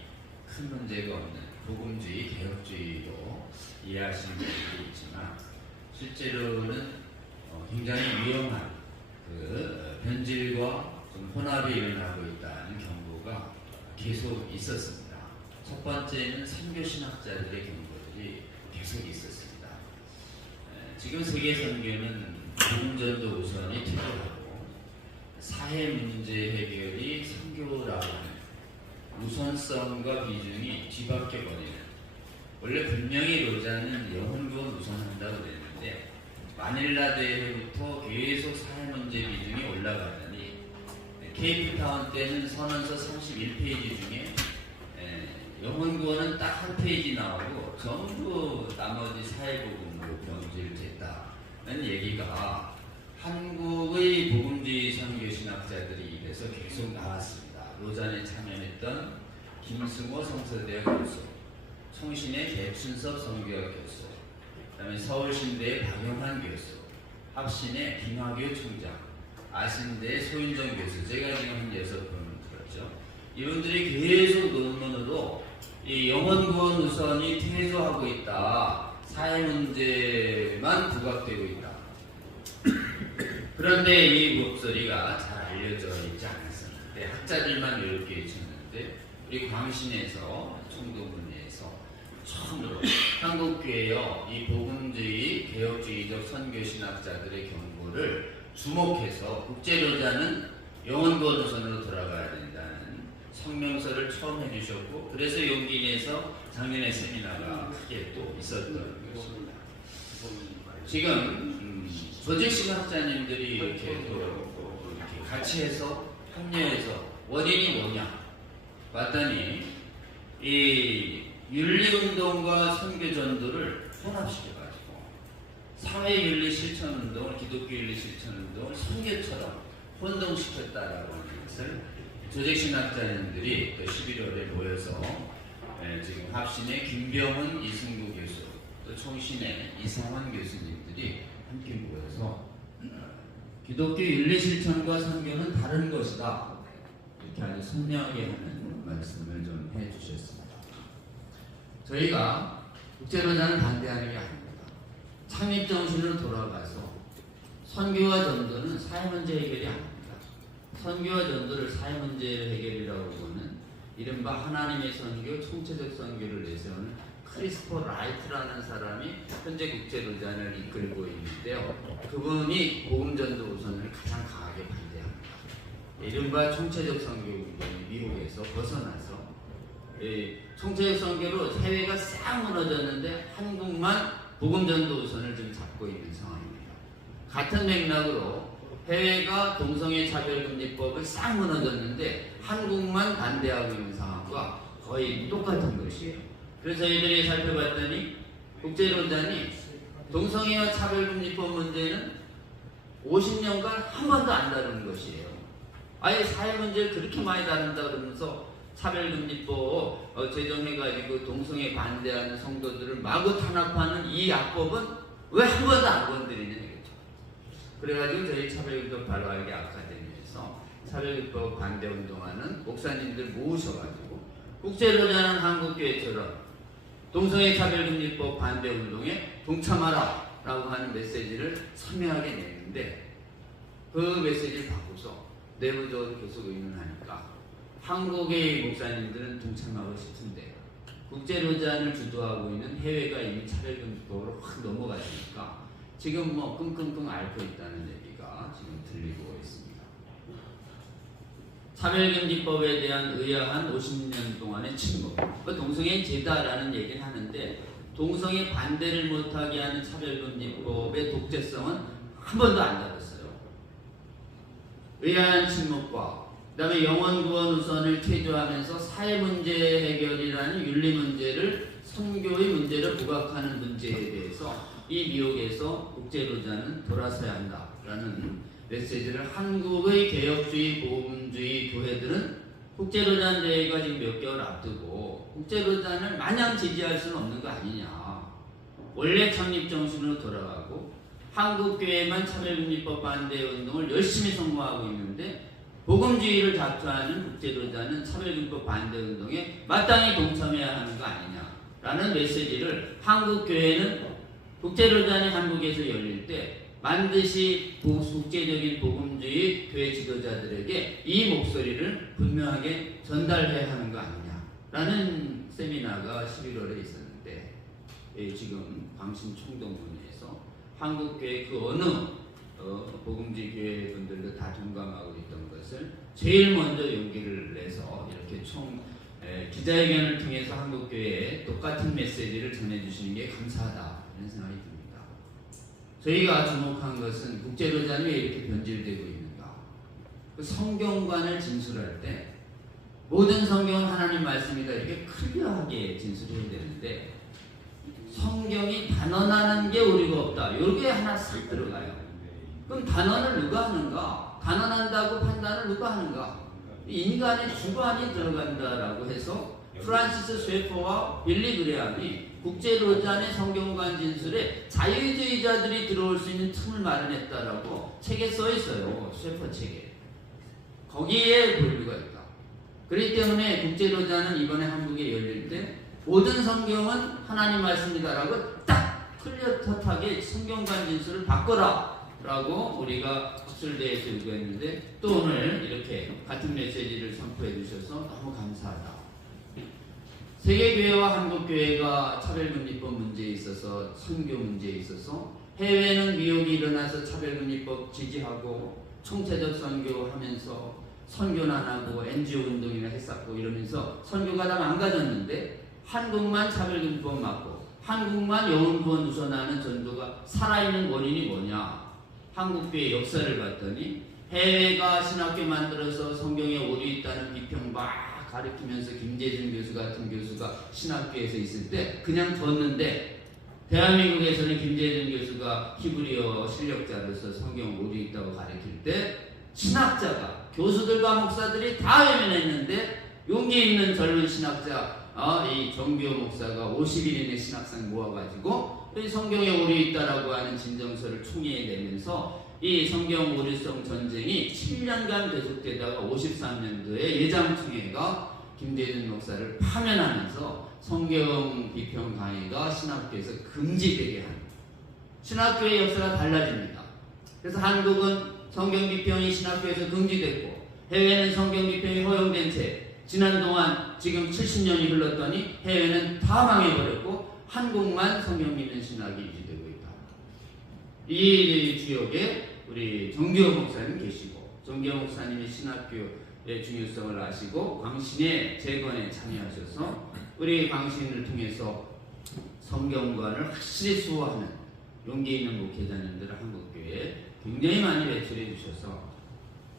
큰 문제가 없는 복음주의, 개혁주의로 이해하시는 분들이 있지만 실제로는 굉장히 위험한 변질과 좀 혼합이 일어나고 있다는 경고가 계속 있었습니다. 첫 번째는 선교신학자들의 경고들이 계속 있었습니다. 지금 세계 선교는 복음전도 우선이 필요하고 사회 문제 해결이 선교라고 하는 우선성과 비중이 뒤바뀌어 버리는, 원래 분명히 로자는 영혼구원 우선한다고 그랬는데 마닐라 대회부터 계속 사회 문제 비중이 올라가더니 케이프타운 때는 선언서 31페이지 중에 영혼구원은 딱 한 페이지 나오고 전부 나머지 사회복음으로 병질됐다는 얘기가 한국의 복음주의 선교신학자들이 입에서 계속 나왔습니다. 로잔에 참여했던 김승호 성서대학 교수, 청신의 배춘섭 선교학 교수, 그다음에 서울신대의 박영환 교수, 합신의 김학효 총장, 아신대의 소윤정 교수, 제가 지금 한 6분 들었죠. 이분들이 계속 논문으로 이 영혼구원 우선이 퇴소하고 있다, 사회 문제만 부각되고 있다. 그런데 이 목소리가 잘 알려져 있지 않았었는데 학자들만 이렇게 외쳤는데 우리 광신에서 총동문회에서 처음으로 한국교회여 이 복음주의, 개혁주의적 선교신학자들의 경고를 주목해서 국제로자는 영혼구원 우선으로 돌아가야 된다는 성명서를 처음 해주셨고, 그래서 용기 내서 작년에 세미나가 크게 또 있었던 것입니다. 지금 조직신학자님들이 이렇게 또 이렇게 같이 해서 합류해서 원인이 뭐냐 봤더니 이 윤리운동과 선교전도를 혼합시켜가지고 사회윤리 실천운동을, 기독교윤리 실천운동을 선교처럼 혼동시켰다라고 하는 것을 조직신학자님들이 또 11월에 모여서 지금 합신의 김병훈, 이승구 교수, 또 총신의 이상원 교수님들이 함께 모여서 기독교 윤리 실천과 선교는 다른 것이다, 이렇게 아주 선명하게 하는 말씀을 좀 해주셨습니다. 저희가 국제로자는 반대하는 게 아닙니다. 창립 정신으로 돌아가서 선교와 전도는 사회 문제 해결이 아닙니다. 선교와 전도를 사회 문제 해결이라고 보는 이른바 하나님의 선교, 총체적 선교를 내세우는 크리스토퍼 라이트라는 사람이 현재 국제로잔을 이끌고 있는데요. 그분이 복음전도 우선을 가장 강하게 반대합니다. 이른바 총체적 선교 운동이 미국에서 벗어나서 총체적 선교로 사회가 싹 무너졌는데 한국만 복음전도 우선을 좀 잡고 있는 상황입니다. 같은 맥락으로 해외가 동성애 차별금지법을 싹 무너졌는데 한국만 반대하고 있는 상황과 거의 똑같은 것이에요. 그래서 저희들이 살펴봤더니 국제로잔이 동성애와 차별금지법 문제는 50년간 한 번도 안 다루는 것이에요. 아예 사회 문제를 그렇게 많이 다룬다 그러면서 차별금지법 제정해가지고 동성애 반대하는 성도들을 마구 탄압하는 이 악법은 왜 한 번도 안 건드리냐 이거죠. 그래가지고 저희 차별금지법 바로 알기 아카데미에서 차별금지법 반대 운동하는 목사님들 모으셔가지고 국제로자는 한국교회처럼 동성애 차별금지법 반대 운동에 동참하라 라고 하는 메시지를 선명하게 냈는데 그 메시지를 바꿔서 내부적으로 계속 의논하니까 한국의 목사님들은 동참하고 싶은데 국제로잔을 주도하고 있는 해외가 이미 차별금지법으로 확 넘어가니까 지금 뭐 끙끙끙 앓고 있다는 얘기가 지금 들리고 있습니다. 차별금지법에 대한 의아한 50년 동안의 침묵. 동성애 제다라는 얘기는 하는데 동성애 반대를 못하게 하는 차별금지법의 독재성은 한 번도 안 다뤘어요. 의아한 침묵과 그 다음에 영혼구원 우선을 퇴조하면서 사회문제 해결이라는 윤리문제를 선교의 문제를 부각하는 문제에 대해서 이 미국에서 국제로자는 돌아서야 한다라는 메시지를 한국의 개혁주의, 보험주의 교회들은 국제로잔 대회가 지금 몇 개월 앞두고 국제로잔을 마냥 지지할 수는 없는 거 아니냐. 원래 창립 정신으로 돌아가고 한국교회만 차별금지법 반대 운동을 열심히 선고하고 있는데 복음주의를 자투하는 국제로자는 차별금지법 반대 운동에 마땅히 동참해야 하는 거 아니냐라는 메시지를 한국교회는 국제로자니 한국에서 열릴 때 반드시 국제적인 복음주의 교회 지도자들에게 이 목소리를 분명하게 전달해야 하는 거 아니냐라는 세미나가 11월에 있었는데 지금 광신 총동문회에서 한국교회 그 어느 복음주의 교회 분들도 다 동감하고 있던 것을 제일 먼저 용기를 내서 이렇게 기자회견을 통해서 한국교회에 똑같은 메시지를 전해주시는 게 감사하다 이런 생각이 듭니다. 저희가 주목한 것은 국제로자는 왜 이렇게 변질되고 있는가? 그 성경관을 진술할 때 모든 성경은 하나님 말씀이다 이렇게 클리어하게 진술해야 되는데 성경이 단언하는 게 우리가 없다. 이게 하나 싹 들어가요. 그럼 단언을 누가 하는가? 단언한다고 판단을 누가 하는가? 인간의 주관이 들어간다라고 해서 프란시스 쉐퍼와 빌리 그레함이 국제로잔의 성경관 진술에 자유주의자들이 들어올 수 있는 틈을 마련했다라고 책에 써 있어요. 쉐퍼 책에. 거기에 분류가 있다. 그렇기 때문에 국제로자는 이번에 한국에 열릴 때 모든 성경은 하나님 말씀이다라고 딱 클리어컷하게 성경관 진술을 바꿔라 라고 우리가 학술대에서 요구했는데 또 오늘 이렇게 같은 메시지를 선포해 주셔서 너무 감사하다. 세계교회와 한국교회가 차별금지법 문제에 있어서 선교 문제에 있어서 해외는 미혹이 일어나서 차별금지법 지지하고 총체적 선교하면서 선교는 안 하고 NGO 운동이나 했었고 이러면서 선교가 다 망가졌는데 한국만 차별금지법 맞고 한국만 영혼구원 우선하는 전도가 살아있는 원인이 뭐냐? 한국교회 역사를 봤더니 해외가 신학교 만들어서 성경에 오류 있다는 비평 막 가르치면서 김재준 교수 같은 교수가 신학교에서 있을 때 그냥 뒀는데 대한민국에서는 김재준 교수가 히브리어 실력자로서 성경 오류 있다고 가르칠 때 신학자가 교수들과 목사들이 다 외면했는데 용기 있는 젊은 신학자 이 정규호 목사가 50일인의 신학생 모아가지고 이 성경에 오류 있다라고 하는 진정서를 총회내면서 이 성경 오류성 전쟁이 7년간 계속되다가 53년도에 예장총회가 김대중 목사를 파면하면서 성경 비평 강의가 신학교에서 금지되게 합니다. 신학교의 역사가 달라집니다. 그래서 한국은 성경 비평이 신학교에서 금지됐고 해외는 성경 비평이 허용된 채 지난 동안 지금 70년이 흘렀더니 해외는 다 망해버렸고 한국만 성경 믿는 신학이 유지되고 있다. 이 지역에 우리 정규호 목사님 계시고 정규호 목사님이 신학교의 중요성을 아시고 광신의 재건에 참여하셔서 우리 광신을 통해서 성경관을 확실히 수호하는 용기 있는 목회자님들을 한국교회에 굉장히 많이 배출해 주셔서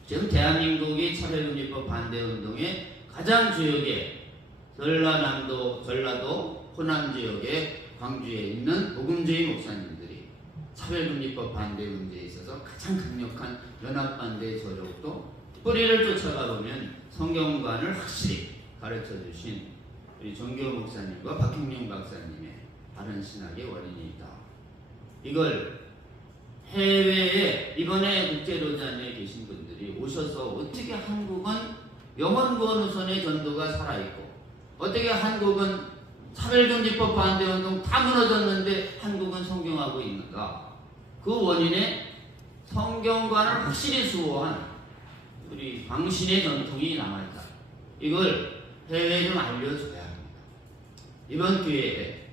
지금 대한민국이 차별금지법 반대운동의 가장 주역에 전라남도, 전라도, 호남 지역의 광주에 있는 복음주의 목사님들이 차별금지법 반대 문제에 있어서 가장 강력한 연합반대의 저력도 뿌리를 쫓아가 보면 성경관을 확실히 가르쳐 주신 우리 정규호 목사님과 박형룡 박사님의 바른 신학의 원인이 있다. 이걸 해외에 이번에 국제로자에 계신 분들이 오셔서 어떻게 한국은 영혼구원 우선의 전도가 살아있고 어떻게 한국은 차별금지법 반대운동 다 무너졌는데 한국은 성경하고 있는가? 그 원인에 성경관을 확실히 수호한 우리 광신의 전통이 남아있다. 이걸 해외에 좀 알려줘야 합니다. 이번 기회에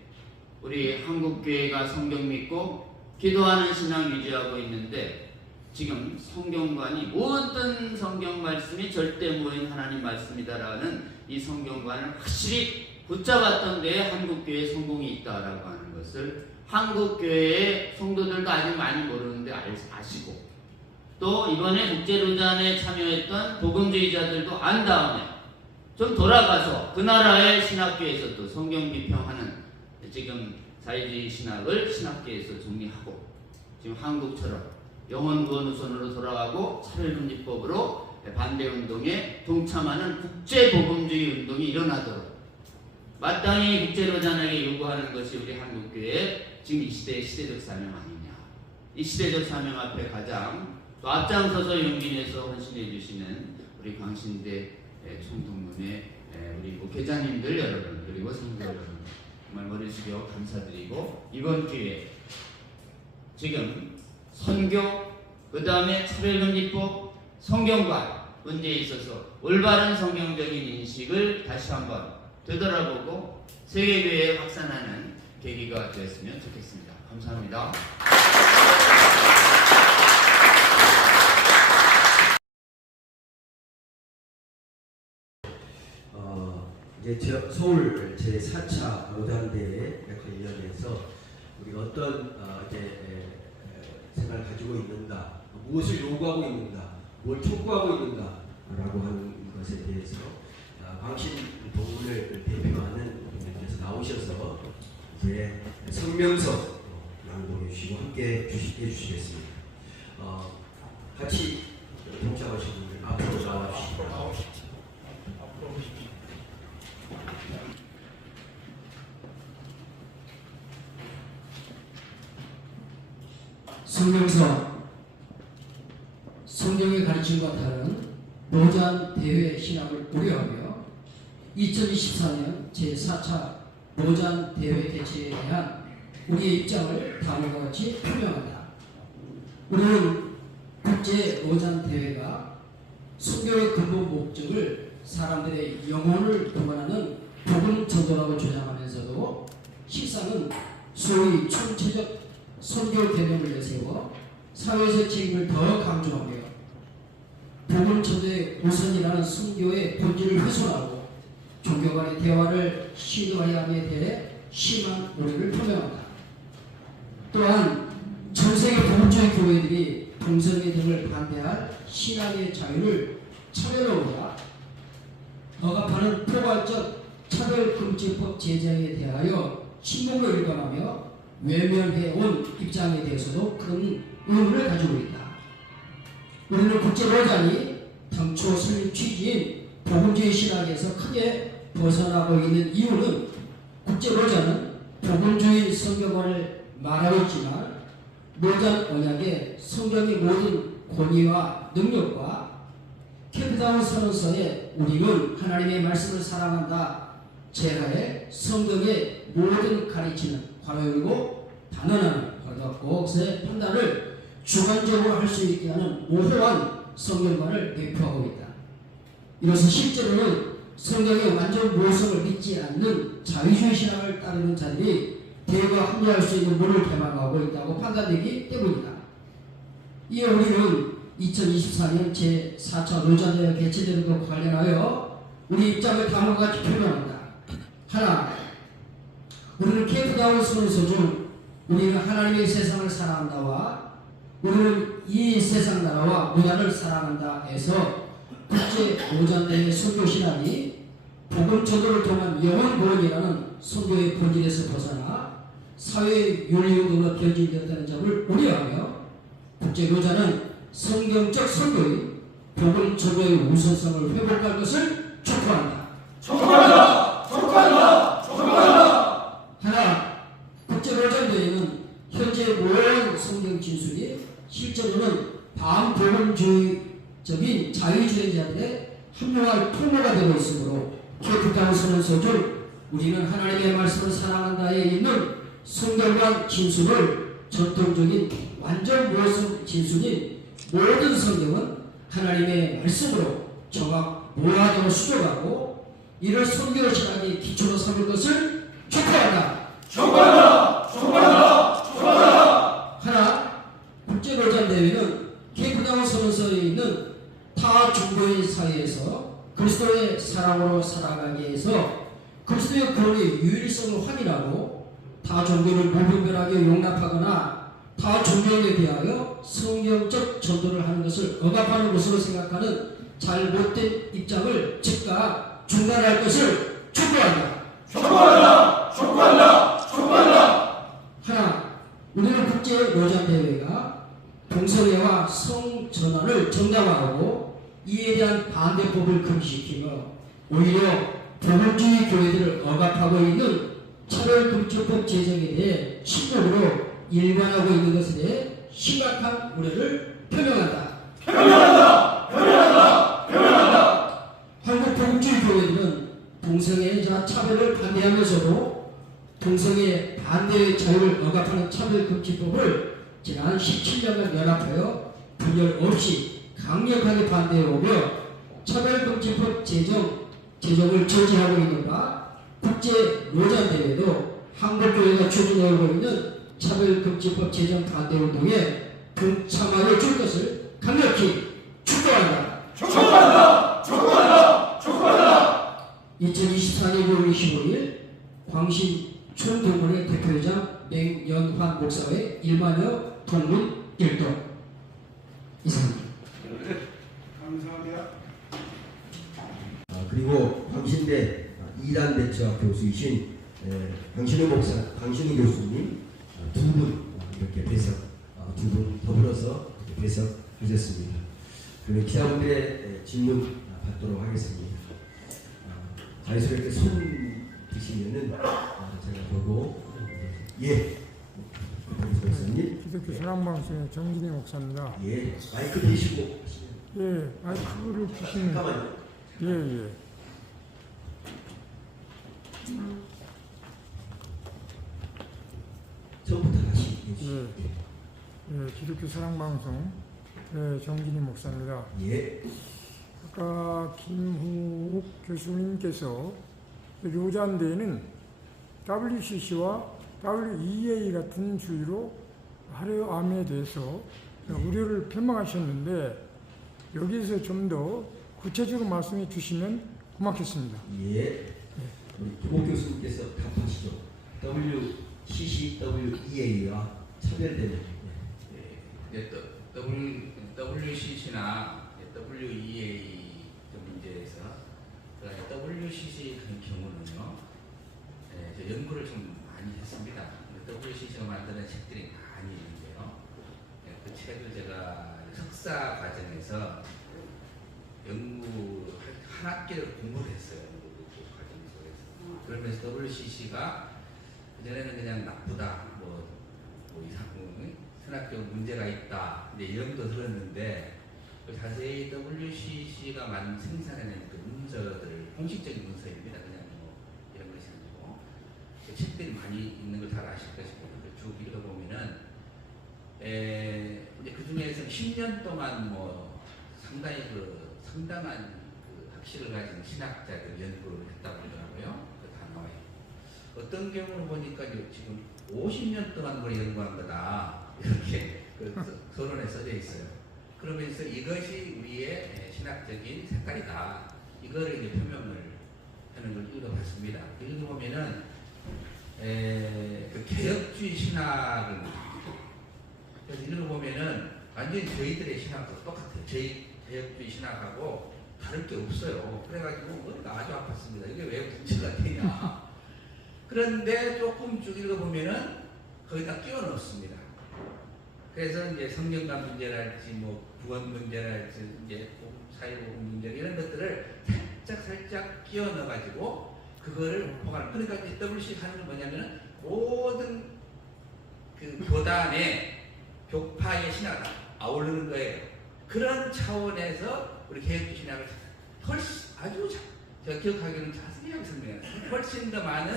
우리 한국교회가 성경 믿고 기도하는 신앙 유지하고 있는데 지금 성경관이 모든 성경 말씀이 절대무인 하나님 말씀이다라는 이 성경관을 확실히 붙잡았던 데에 한국교회에 성공이 있다라고 하는 것을 한국교회의 성도들도 아직 많이 모르는데 아시고 또 이번에 국제로잔에 참여했던 복음주의자들도 안 다음에 좀 돌아가서 그 나라의 신학교에서 또 성경 비평하는 지금 자유주의 신학을 신학교에서 정리하고 지금 한국처럼 영혼구원 우선으로 돌아가고 차별금지법으로 반대운동에 동참하는 국제복음주의 운동이 일어나도록 마땅히 국제로잔에게 요구하는 것이 우리 한국교회의 지금 이 시대의 시대적 사명 아니냐. 이 시대적 사명 앞에 가장 또 앞장서서 용기 내서 헌신해 주시는 우리 광신대 총동문회 우리 목회자님들 여러분 그리고 성도 여러분 정말 머리 숙여 감사드리고 이번 기회에 지금 선교 그 다음에 차별금지법 성경과 문제에 있어서 올바른 성경적인 인식을 다시 한번 되돌아보고 세계교회에 확산하는 계기가 되었으면 좋겠습니다. 감사합니다. 이제 서울 제4차 로잔대회 관련해서 우리가 어떤 생각을 가지고 있는가, 무엇을 요구하고 있는가, 뭘 촉구하고 있는가라고 하는 것에 대해서 광신 동문을 대표하는 분께서 나오셔서 이제 성명서 낭독해 주시고 함께 해주시겠습니다. 같이 동참하신 분들 앞으로 나와주시기 성명서 성경의 가르침과 다른 로잔 대회 신학을 우려하며 2024년 제4차 로잔 대회 개최에 대한 우리의 입장을 다음과 같이 표명한다. 우리는 국제 로잔 대회가 선교의 근본 목적을 사람들의 영혼을 구원하는 복음 전도라고 주장하면서도 실상은 소위 총체적 선교 개념을 내세워 사회적 책임을 더 강조하며 복음 전도의 우선이라는 선교의 본질을 훼손하고 종교 간의 대화를 시도해야 함에 대해 심한 우려를 표명한다. 또한 전세계 복음주의 교회들이 동성애 등을 반대할 신앙의 자유를 차별화하자 억압하는 포괄적 차별금지법 제정에 대하여 신문을 일관하며 외면해온 입장에 대해서도 큰 의문을 가지고 있다. 우리는 국제로잔이 당초 설립 취지인 복음주의 신학에서 크게 벗어나고 있는 이유는 국제로잔은 복음주의 성경관을 말하고 있지만 로잔 언약의 성경의 모든 권위와 능력과 캠프다운 선언서에 우리는 하나님의 말씀을 사랑한다 제하에 성경의 모든 가르치는 괄호 열고 단언하는 괄호 닫고 의 판단을 주관적으로 할 수 있게 하는 모호한 성경관을 내포하고 있다. 이로써 실제로는 성경의 완전 모성을 믿지 않는 자유주의 신앙을 따르는 자들이 대거 합리할 수 있는 문을 개방하고 있다고 판단되기 때문이다. 이에 우리는 2024년 제4차 로잔대회 개최되는 것과 관련하여 우리 입장을 다음과 같이 표명한다. 하나, 우리는 케이프다운 선언서 중 우리는 하나님의 세상을 사랑한다와 우리는 이 세상 나라와 문화를 사랑한다에서 국제 로잔대회 선교 신학이 복음 전도를 통한 영혼 구원이라는 선교의 본질에서 벗어나 사회 윤리운동으로 변질되었다는 점을 우려하며 국제 로잔은 성경적 선교의 복음 전도의 우선성을 회복할 것을 촉구한다. 하나, 국제 로잔 대회는 현재 모든 성경 진술이 실제로는 반복음주의적인 자유주의자들의 합리화할 통로가 되고 있으므로 케이프다운 선언서 중 우리는 하나님의 말씀을 사랑한다에 있는 성경관 진술을 전통적인 완전 모성 진술인 모든 성경은 하나님의 말씀으로 정확 모호하다고 수정하고 이를 선교 신학의 기초로 삼을 것을 촉구한다. 하나, 국제로잔대회는 케이프다운 선언서에 있는 타 종교의 사회에서 그리스도의 사랑으로 살아가기 위해서 그리스도의 구원의 유일성을 확인하고 타 종교를 무분별하게 용납하거나 타 종교에 대하여 성경적 전도를 하는 것을 억압하는 것으로 생각하는 잘못된 입장을 즉각 중단할 것을 촉구한다. 하나, 우리는 국제 로잔 대회가 동성애와 성전환을 정당화하고 이에 대한 반대법을 금지시키며 오히려 복음주의 교회들을 억압하고 있는 차별금지법 제정에 대해 심적으로 일관하고 있는 것에 대해 심각한 우려를 표명한다. 한국복음주의 교회들은 동성애자 차별을 반대하면서도 동성애 반대의 자유를 억압하는 차별금지법을 지난 17년간 연합하여 분열 없이 강력하게 반대해오며 차별금지법 제정을 저지하고 있는 바 국제 로잔대회도 한국교회가 추진해오고 있는 차별금지법 제정 반대 운동에 동참하여 줄 것을 강력히 축구한다. 2024년 6월 25일 광신 촌동문회 대표회장 맹연환 목사의 1만여 동문 일동 이상입니다. 감사합니다. 그리고 광신대 2단 대처 교수이신 강신우 목사, 강신우 교수님 두 분 이렇게 배석, 두 분 더불어서 배석하셨습니다. 그리고 기자분들의 질문 받도록 하겠습니다. 자유스럽게 손 드시면은 제가 보고 예, 목사님. 기독교 사랑방송의 정진희 목사입니다. 예, 마이크 대시고 예, 마이크를 주시면 잠깐만요. 예. 처음부터 다시 기독교 사랑방송 정진희 목사입니다. 예. 아까 김후욱 교수님께서 로잔대회는 WCC와 WEA 같은 주의로 하려 함에 대해서 우려를 표명하셨는데 여기에서 좀 더 구체적으로 말씀해 주시면 고맙겠습니다. 예. 우리 김호 교수님께서 답하시죠. WCC, WEA와 차별되는. WCC나 WEA 문제에서 WCC 같은 경우는요, 연구를 좀 많이 했습니다. WCC가 만드는 책들이 많이 있는데요. 그 책을 제가 석사 과정에서 연구 한 학기를 공부를 했어요. 그 과정 속에서. 그러면서 WCC가 그전에는 그냥 나쁘다, 뭐 이상 선악적 문제가 있다, 이제 이런 거 들었는데 자세히 WCC가 생산해낸 그 문서들을 공식적인 문서입니다. 그냥 뭐 이런 것이 아니고 그 책들이 많이 있는 걸 잘 아실 것이고 쭉 읽어보면은 이제 그 중에서 10년 동안 뭐 상당히 상당한 학식을 가진 신학자들 연구를 했다고 하더라고요. 다 나와요. 어떤 경우를 보니까 지금 50년 동안 뭘 연구한 거다 이렇게 서론에 써져 있어요. 그러면서 이것이 우리의 신학적인 색깔이다. 이거를 이제 표명을 하는 걸 읽어봤습니다. 읽어보면은 그 개혁주의 신학을 그래서 읽어보면은 완전히 저희들의 신학과 똑같아요. 저희 개혁주의 신학하고 다를 게 없어요. 그래가지고 머리가 아주 아팠습니다. 이게 왜 문제가 되냐. 그런데 조금 쭉 읽어보면은 거기다 끼워 넣습니다. 그래서 이제 성경관 문제랄지 뭐 구원 문제랄지 이제 사회복음 문제 이런 것들을 살짝 끼워 넣어가지고 그거를 보관. 그러니까 이제 WC 하는 건 뭐냐면은 모든 그 교단의 교파의 신학을 아우르는 거예요. 그런 차원에서 우리 개혁주의 신학을 훨씬 아주 제가 기억하기로는 자세하게 설명해요. 훨씬 더 많은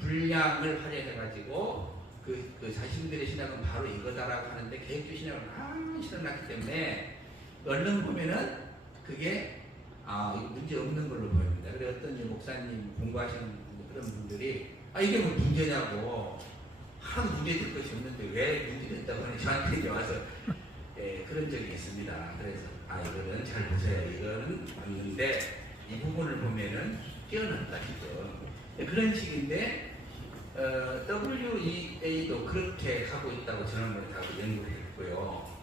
분량을 활용해가지고 그 자신들의 신학은 바로 이거다라고 하는데 개혁주의 신학을 많이 실어놨기 때문에 얼른 보면은 그게 문제 없는 걸로 보입니다. 그래서 어떤 목사님 공부하시는 그런 분들이 이게 뭐 문제냐고 하나도 문제될 것이 없는데 왜 문제가 있다고 하니 저한테 이제 와서 그런 적이 있습니다. 그래서 이거는 잘 보세요. 이거는 맞는데 이 부분을 보면은 끼어났다 지금 그런 식인데 WEA도 그렇게 하고 있다고 지난번에 다 연구를 했고요.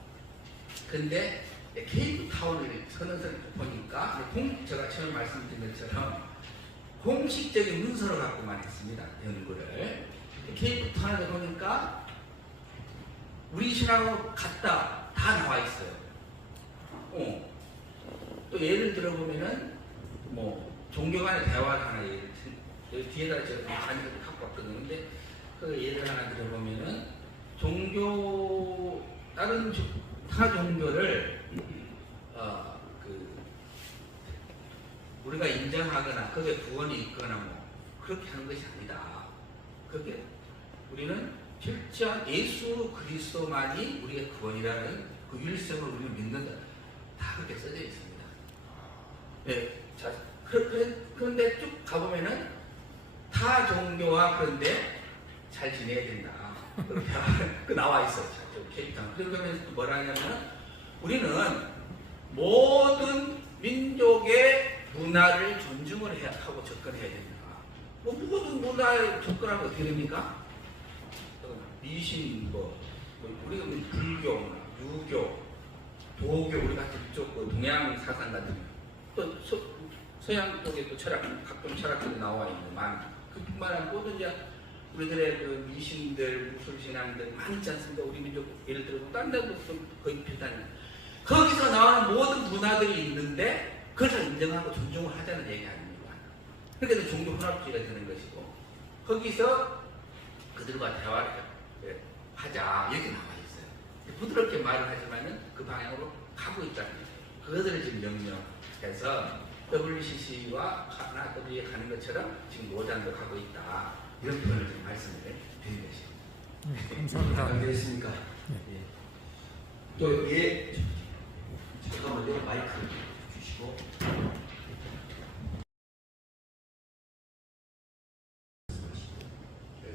근데 케이프타운을 서는서 보니까 제가 처음 말씀드린 것처럼 공식적인 문서를 갖고만 했습니다. 연구를. 케이프타운을 보니까 우리 신하고 같다 다 나와 있어요. 또 예를 들어보면은 뭐 종교 간의 대화를 하나 여기 뒤에다 제가 간증을 갖고 왔거든요. 근데 그 예를 하나 들어보면은 종교 다른 타 종교를 우리가 인정하거나 그게 구원이 있거나 뭐 그렇게 하는 것이 아니다. 그게 우리는 필자 예수 그리스도만이 우리의 구원이라는 그 유일성을 우리는 믿는다. 다 그렇게 써져 있습니다. 네, 자, 그런데 쭉 가보면은 타 종교와 그런데 잘 지내야 된다. 그렇게 그 나와 있어요. 캐릭터. 그러면 뭐라 하냐면 우리는 모든 민족의 문화를 존중을 해야 하고 접근해야 된다. 뭐 모든 문화에 접근하면 어떻게 됩니까? 미신, 우리가 불교, 유교, 도교, 우리 같은 이쪽 동양 사상 같은 또 서양 쪽에 또 철학, 각종 철학들이 나와 있는 많은 그뿐만 아니라 모든 이제 우리들의 그 미신들, 무술신앙들 많이 있지 않습니까? 우리 민족 예를 들어 다른 데도 거의 비슷한 거기서 나오는 모든 문화들이 있는데 그것을 인정하고 존중을 하자는 얘기 아닙니까? 그러니까 종교 혼합주의가 되는 것이고 거기서 그들과 대화를 하자 이렇게 나와 있어요. 부드럽게 말을 하지만은 그 방향으로 가고 있다는 거예요. 그것들을 지금 명령해서 WCC와 하나 W에 가는 것처럼 지금 노장도 가고 있다. 이런 표현을 좀 말씀을 드린 것입니다. 감사합니다. 알겠습니까? 예. 또 잠깐만요. 마이크 주시고.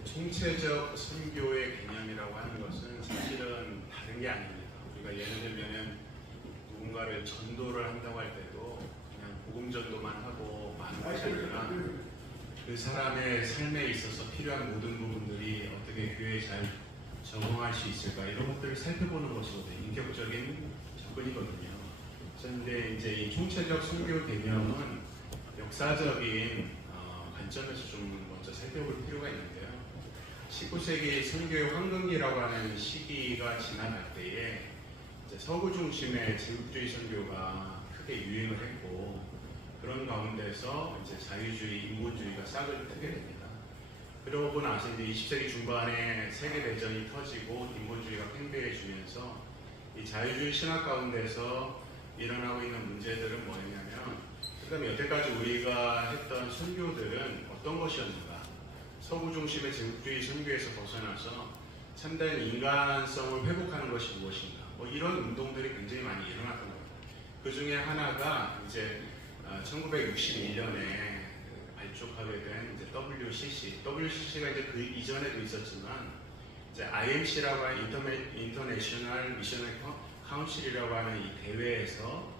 총체적 선교의 개념이라고 하는 것은 사실은 다른 게 아닙니다. 우리가 예를 들면 누군가를 전도를 한다고 할 때도 그냥 복음 전도만 하고 마는 것이 아니라 그 사람의 삶에 있어서 필요한 모든 부분들이 어떻게 교회에 잘 적응할 수 있을까 이런 것들을 살펴보는 것이거든요. 인격적인 접근이거든요. 그런데 이제 이 총체적 선교 개념은 역사적인 관점에서 좀 먼저 살펴볼 필요가 있는데요. 19세기 선교의 황금기라고 하는 시기가 지나갈 때에 이제 서구 중심의 제국주의 선교가 크게 유행을 했고 그런 가운데서 이제 자유주의, 인본주의가 싹을 트게 됩니다. 그러고 나서 이제 20세기 중반에 세계대전이 터지고 인본주의가 팽배해지면서 이 자유주의 신학 가운데서 일어나고 있는 문제들은 뭐냐면 그다음에 여태까지 우리가 했던 선교들은 어떤 것이었는가? 서구 중심의 제국주의 선교에서 벗어나서 참된 인간성을 회복하는 것이 무엇인가? 뭐 이런 운동들이 굉장히 많이 일어났던 겁니다. 그 중에 하나가 이제 1961년에 발족하게 된 이제 WCC가 이제 그 이전에도 있었지만 이제 IMC라고 하는 인터내셔널 미셔너리 카운실이라고 하는 이 대회에서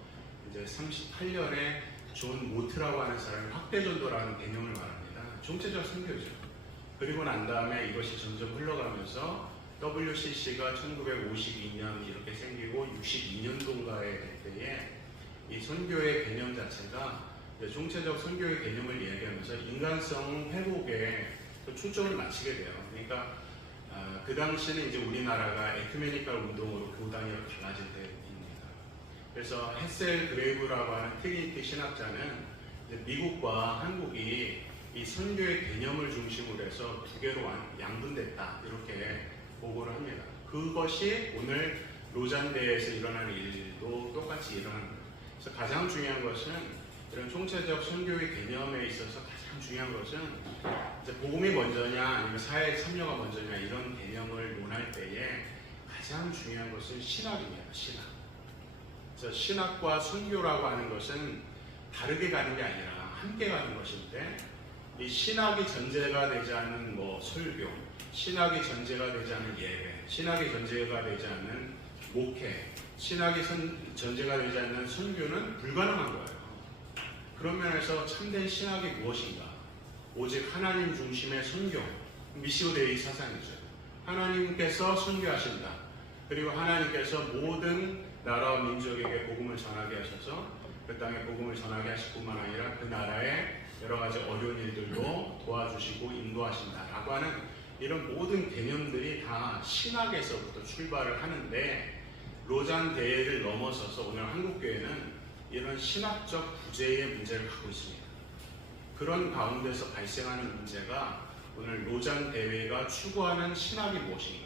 이제 38년에 존 모트라고 하는 사람이 확대전도라는 개념을 말합니다. 총체적 선교죠. 그리고 난 다음에 이것이 점점 흘러가면서 WCC가 1952년 이렇게 생기고 62년도인가에 될 때에 이 선교의 개념 자체가 총체적 선교의 개념을 이야기하면서 인간성 회복에 초점을 맞추게 돼요. 그러니까 그 당시는 이제 우리나라가 에큐메니컬 운동으로 교단위로 갈라질 때입니다. 그래서 헤셀 그레이브라고 하는 트리니티 신학자는 미국과 한국이 이 선교의 개념을 중심으로 해서 두 개로 양분됐다 이렇게 보고를 합니다. 그것이 오늘 로잔대에서 일어나는 일도 똑같이 일어나는 거예요. 그래서 가장 중요한 것은 이런 총체적 선교의 개념에 있어서 가장 중요한 것은 이제 복음이 먼저냐 아니면 사회 참여가 먼저냐 이런 개념을 논할 때에 가장 중요한 것은 신학입니다. 신학. 그래서 신학과 선교라고 하는 것은 다르게 가는 게 아니라 함께 가는 것인데 이 신학이 전제가 되지 않는 설교, 신학이 전제가 되지 않는 예배, 신학이 전제가 되지 않는 목회, 신학이 전제가 되지 않는 선교는 불가능한 거예요. 그런 면에서 참된 신학이 무엇인가? 오직 하나님 중심의 선교, 미시오 데이 사상이죠. 하나님께서 선교하신다. 그리고 하나님께서 모든 나라와 민족에게 복음을 전하게 하셔서 그 땅에 복음을 전하게 하실 뿐만 아니라 그 나라의 여러 가지 어려운 일들도 도와주시고 인도하신다라고 하는 이런 모든 개념들이 다 신학에서부터 출발을 하는데 로잔 대회를 넘어서서 오늘 한국교회는 이런 신학적 구제의 문제를 갖고 있습니다. 그런 가운데서 발생하는 문제가 오늘 로잔 대회가 추구하는 신학이 무엇인가?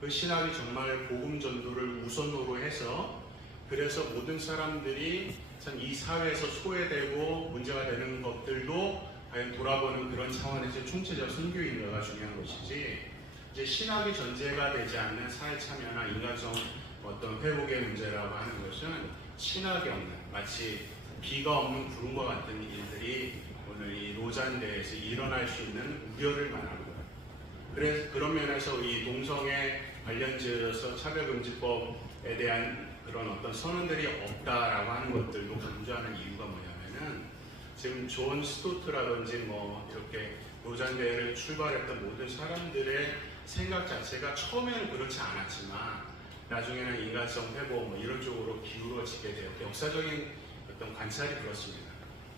그 신학이 정말 복음 전도를 우선으로 해서 그래서 모든 사람들이 참 이 사회에서 소외되고 문제가 되는 것들도 과연 돌아보는 그런 차원에서 총체적 선교인가가 중요한 것이지 이제 신학이 전제가 되지 않는 사회 참여나 인간성 어떤 회복의 문제라고 하는 것은 신학이 없는 마치 비가 없는 구름과 같은 일들이 오늘 이 로잔 대회에서 일어날 수 있는 우려를 말하는 거예요. 그래서 그런 면에서 이 동성애 관련지어서 차별금지법에 대한 그런 어떤 선언들이 없다라고 하는 것들도 강조하는 이유가 뭐냐면은 지금 존 스토트라든지 뭐 이렇게 로잔 대회를 출발했던 모든 사람들의 생각 자체가 처음에는 그렇지 않았지만 나중에는 인간성 회복 뭐 이런 쪽으로 기울어지게 되었고 역사적인 어떤 관찰이 그렇습니다.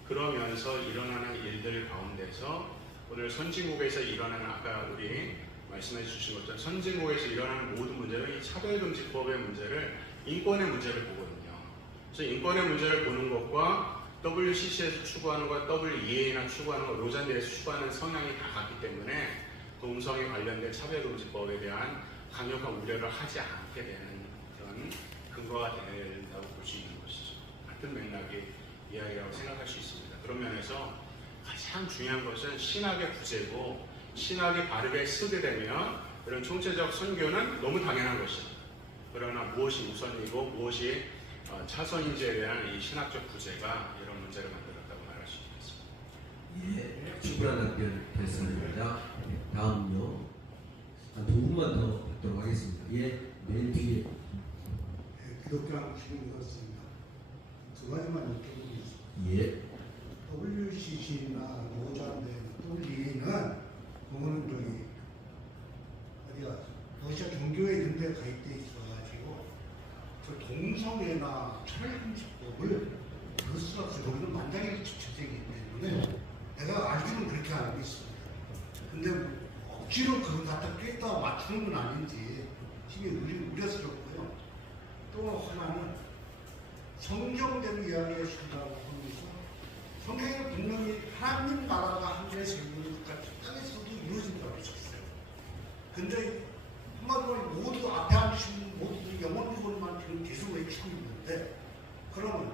그러면서 일어나는 일들 가운데서 오늘 선진국에서 일어나는 아까 우리 말씀해 주신 것처럼 선진국에서 일어나는 모든 문제는 이 차별금지법의 문제를 인권의 문제를 보거든요. 그래서 인권의 문제를 보는 것과 WCC에서 추구하는 것, WEA나 추구하는 것, 로잔대에서 추구하는 성향이 다 같기 때문에 동성애 관련된 차별금지법에 대한 강력한 우려를 하지 않게 되는 그런 근거가 된다고 볼 수 있는 것이죠. 같은 맥락의 이야기라고 생각할 수 있습니다. 그런 면에서 가장 중요한 것은 신학의 부재고 신학이 바르게 쓰게 되면 이런 총체적 선교는 너무 당연한 것입니다. 그러나 무엇이 우선이고 무엇이 차선인지에 대한 이 신학적 부재가 이런 문제를 만들었다고 말할 수 있겠습니다. 예, 충분한 답변 됐습니다. 다음요. 한 2분만 더 받도록 하겠습니다. 예, 맨 뒤에. 기독교 한국 시민이었습니다. 두 가지만 여쭤보겠습니다. 예. WCC나 로잔대, WEA는 그거는 저기 어디가 러시아 종교에 있는 데 가입돼 있어가지고 그 동성애나 차별금지법을 그럴 수가 없어요. 거기는 만장일치 주체이기 때문에 내가 알기로는 그렇게 알고 있습니다. 근데 억지로 그걸 갖다 꿰다 맞추는 건 아닌지 힘이 우려스럽고요. 또 하나는 성경대로 이야기해 준다고 하면서 성경에는 분명히 하나님 나라가 하늘에 세우는 것 같이 땅에서도 이루어진다고 했었어요. 근데 한마디로 모두 앞에 앉으신 모두 영원리고만 지금 계속 외치고 있는데 그러면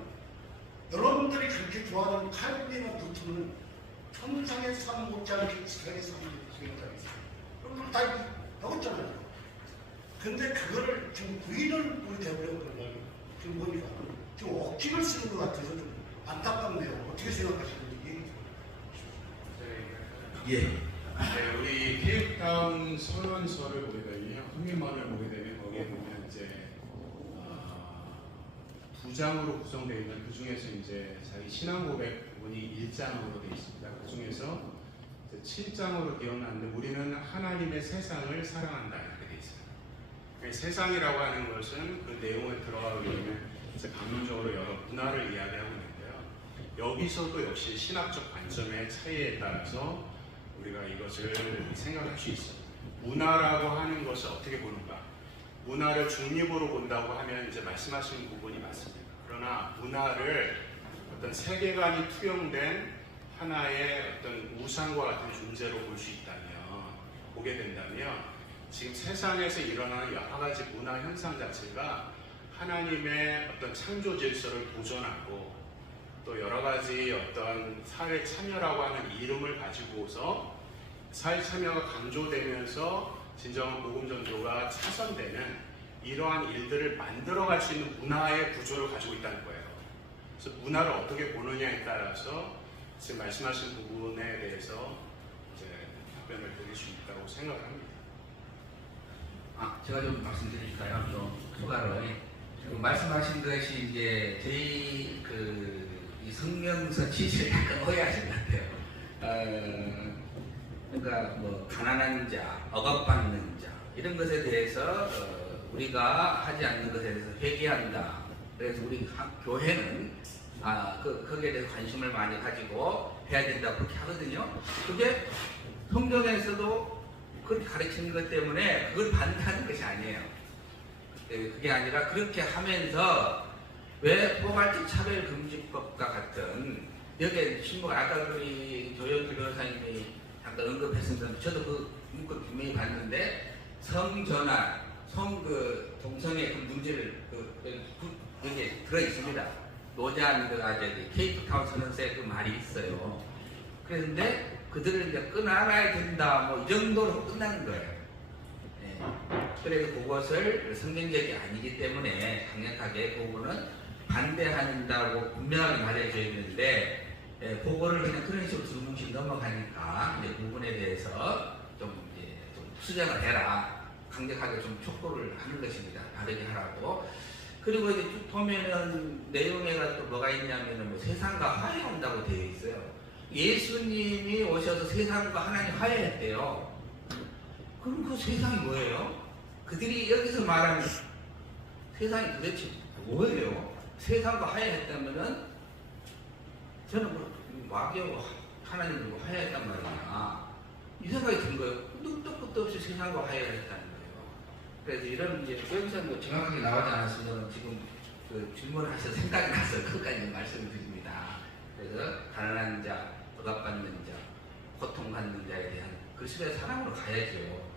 여러분들이 그렇게 좋아하는 칼빈이나 루트는 천상의 삶 못지않게 지상의 삶을 생각하고 있어요. 그럼 그걸 다 배웠잖아요. 근데 그거를 지금 부인을 우리 대법원은 지금 보니까 지금 억지를 쓰는 것 같아서 좀 안타깝네요. 어떻게 생각하시는지 얘기 좀 예. 네, 우리 케이프타운 선언서를 보게 되면요, 한국말을 보게 되면 거기에 보면 이제 두 장으로 구성되어 있는 그 중에서 이제 자기 신앙 고백 부분이 1장으로 되어 있습니다. 그 중에서 7장으로 기억나는데 우리는 하나님의 세상을 사랑한다 이렇게 되어 있습니다. 세상이라고 하는 것은 그 내용에 들어가기 전에 강론적으로 여러 문화를 이야기하고 있는데요. 여기서도 역시 신학적 관점의 차이에 따라서 우리가 이것을 생각할 수 있습니다. 문화라고 하는 것을 어떻게 보는가? 문화를 중립으로 본다고 하면 이제 말씀하신 부분이 맞습니다. 그러나 문화를 어떤 세계관이 투영된 하나의 어떤 우상과 같은 존재로 볼 수 있다면, 보게 된다면 지금 세상에서 일어나는 여러 가지 문화 현상 자체가 하나님의 어떤 창조 질서를 보존하고 또 여러 가지 어떤 사회 참여라고 하는 이름을 가지고서 사회 참여가 강조되면서 진정한 복음 전도가 차선되는 이러한 일들을 만들어갈 수 있는 문화의 구조를 가지고 있다는 거예요. 그래서 문화를 어떻게 보느냐에 따라서 지금 말씀하신 부분에 대해서 이제 답변을 드릴 수 있다고 생각을 합니다. 제가 좀 말씀드릴까요? 또 추가로 지금 말씀하신 것이 이제 저희 이 성명서 취지를 약간 오해하신 것 같아요. 그러니까 뭐 가난한 자, 억압받는 자 이런 것에 대해서 우리가 하지 않는 것에 대해서 회개한다. 그래서 우리 교회는 거기에 대해서 관심을 많이 가지고 해야 된다고 그렇게 하거든요. 그게 성경에서도 그렇게 가르치는 것 때문에 그걸 반대하는 것이 아니에요. 그게 아니라 그렇게 하면서 왜 포괄적 차별금지법과 같은 여기에 신부가 아까 우리 조영길 변호사님이 잠깐 언급했습니다. 저도 그 문구 분명히 봤는데 성전환, 동성의 그 문제를 여기에 들어 있습니다. 노자한드가 케이프타운 선언서에 그 말이 있어요. 그런데 그들을 이제 끊어놔야 된다, 뭐 이 정도로 끝나는 거예요. 예. 그래서 그것을 성경적이 아니기 때문에 강력하게 그거는 반대한다고 분명하게 말해져 있는데, 예, 그거를 그냥 그런 식으로 두루뭉실 넘어가니까 이제 그 부분에 대해서 좀 수정을 해라, 강력하게 좀 촉구를 하는 것입니다. 바르게 하라고. 그리고 이제 쭉 보면은 내용에가 또 뭐가 있냐면은 뭐 세상과 화해한다고 되어 있어요. 예수님이 오셔서 세상과 하나님 화해했대요. 그럼 그 세상이 뭐예요? 그들이 여기서 말하는 세상이 도대체 뭐예요? 세상과 화해했다면은 저는 뭐 마귀하고 하나님과 화해했단 말이야. 이 생각이 든 거예요. 뚝뚝 끝도 없이 세상과 화해를 했다는 거예요. 그래서 이런 이제 여기서 뭐 정확하게 나오지 않았으면 지금 그 질문을 하셔서 생각이 나서 그것까지 말씀을 드립니다. 그래서 가난한 자, 억압받는 자, 고통받는 자에 대한 그리스도의 사랑으로 가야죠.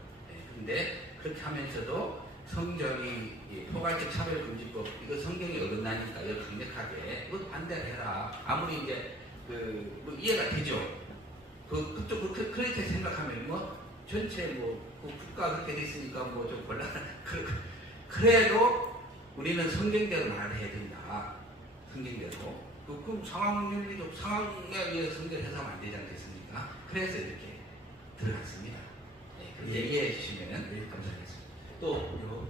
근데 그렇게 하면서도 성전이 포괄적 차별금지법 이거 성경에 어긋나니까 이걸 강력하게 이거 반대를 해라. 아무리 이제 뭐 이해가 되죠. 그쪽 그렇게 생각하면 뭐 전체 그 국가 그렇게 됐으니까 뭐 좀 곤란. 그래도 우리는 성경대로 말을 해야 된다. 성경대로. 그럼 상황윤리도 상황에 의해서 성경을 해석하면 안 되지 않겠습니까? 그래서 이렇게 들어갔습니다. 네, 얘기해 주시면 감사하겠습니다. 또 이거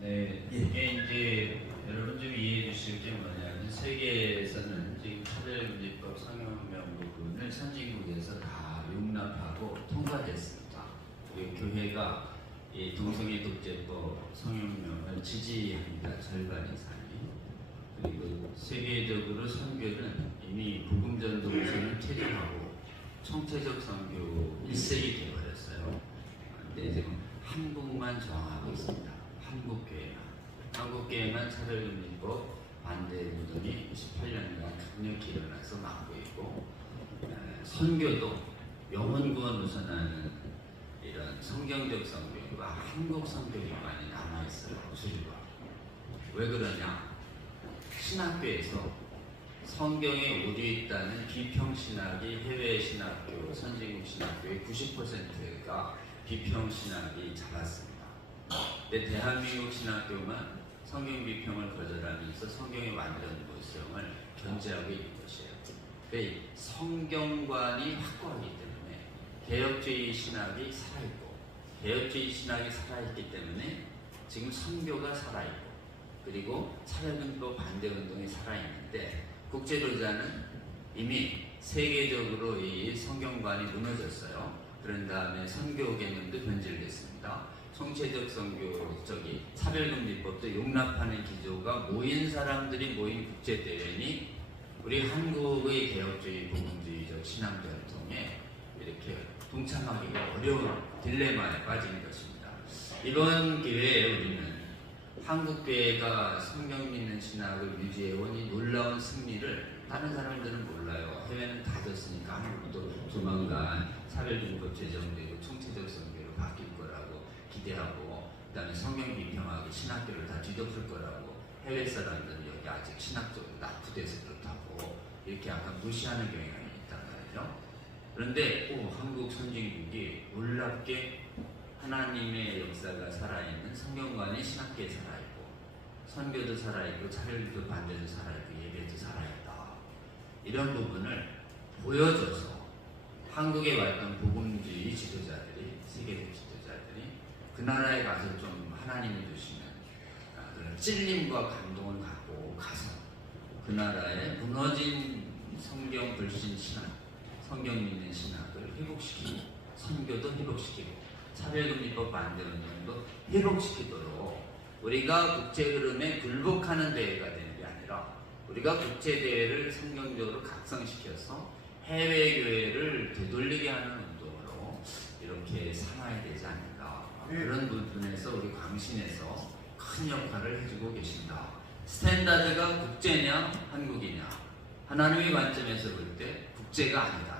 네, 이게 이제 여러분 좀 이해해 주실 게 뭐냐면 세계에서는 지금 차별금지법 성형명 부분을 선진국에서 다 용납하고 통과됐습니다. 우리 교회가 이 동성애 독재법 성형명을 지지합니다. 절반 이상이. 그리고 세계적으로 선교는 이미 복음전도서는 퇴진하고 총체적 선교 1세기 되어버렸어요. 근데 지금 한국만 저항하고 있습니다. 한국교회만 차별금지법 반대 운동이 28년간 강력히 일어나서 막고 있고, 선교도 영혼구원 우선하는 이런 성경적 성교와 한국 성교가 많이 남아있어요. 수리가. 왜 그러냐? 신학교에서 성경에 오류 있다는 비평신학이 해외 신학교, 선진국 신학교의 90%가 비평신학이 잡았습니다. 근데 대한민국 신학교만 성경 비평을 거절하면서 성경의 완전 모성을 견제하고 있는 것이에요. 그러니까 성경관이 확고하기 때문에 개혁주의 신학이 살아있고, 개혁주의 신학이 살아있기 때문에 지금 선교가 살아있고, 그리고 차별금지법 반대운동이 살아있는데, 국제로자는 이미 세계적으로 이 성경관이 무너졌어요. 그런 다음에 선교 개념도 변질됐습니다. 총체적 선교, 차별금지법도 용납하는 기조가 모인 사람들이 모인 국제대회니 우리 한국의 개혁주의, 복음주의적 신앙 전통에 이렇게 동참하기가 어려운 딜레마에 빠진 것입니다. 이번 기회에 우리는 한국교회가 성경 믿는 신학을 유지해온 이 놀라운 승리를 다른 사람들은 몰라요. 해외는 다 졌으니까 한국도 조만간 차별금지법 제정되고 총체적 선교로 바뀔 거라고 기대하고, 그 다음에 성경 비평하고 신학교를 다 뒤덮을 거라고, 해외 사람들은 여기 아직 신학적으로 낙후돼서 그렇다고 이렇게 약간 무시하는 경향이 있단 말이죠. 그런데 한국 선진국이 놀랍게 하나님의 역사가 살아있는 성경관의 신학계에 살아있고, 선교도 살아있고, 차별도 반대도 살아있고, 예배도 살아있다. 이런 부분을 보여줘서 한국에 왔던 복음주의 지도자들이, 세계적 지도자들이 그 나라에 가서 좀 하나님이 주시는 그런 찔림과 감동을 갖고 가서 그 나라의 무너진 성경 불신 신학, 성경 믿는 신학을 회복시키고, 선교도 회복시키고, 차별금지법 반대운동도 회복시키도록 우리가 국제 흐름에 굴복하는 대회가 되는 게 아니라 우리가 국제 대회를 성경적으로 각성시켜서 해외 교회를 되돌리게 하는 운동으로 이렇게 삼아야 되지 않는가. 그런 부분에서 우리 광신에서 큰 역할을 해주고 계신다. 스탠다드가 국제냐 한국이냐. 하나님의 관점에서 볼 때 국제가 아니다.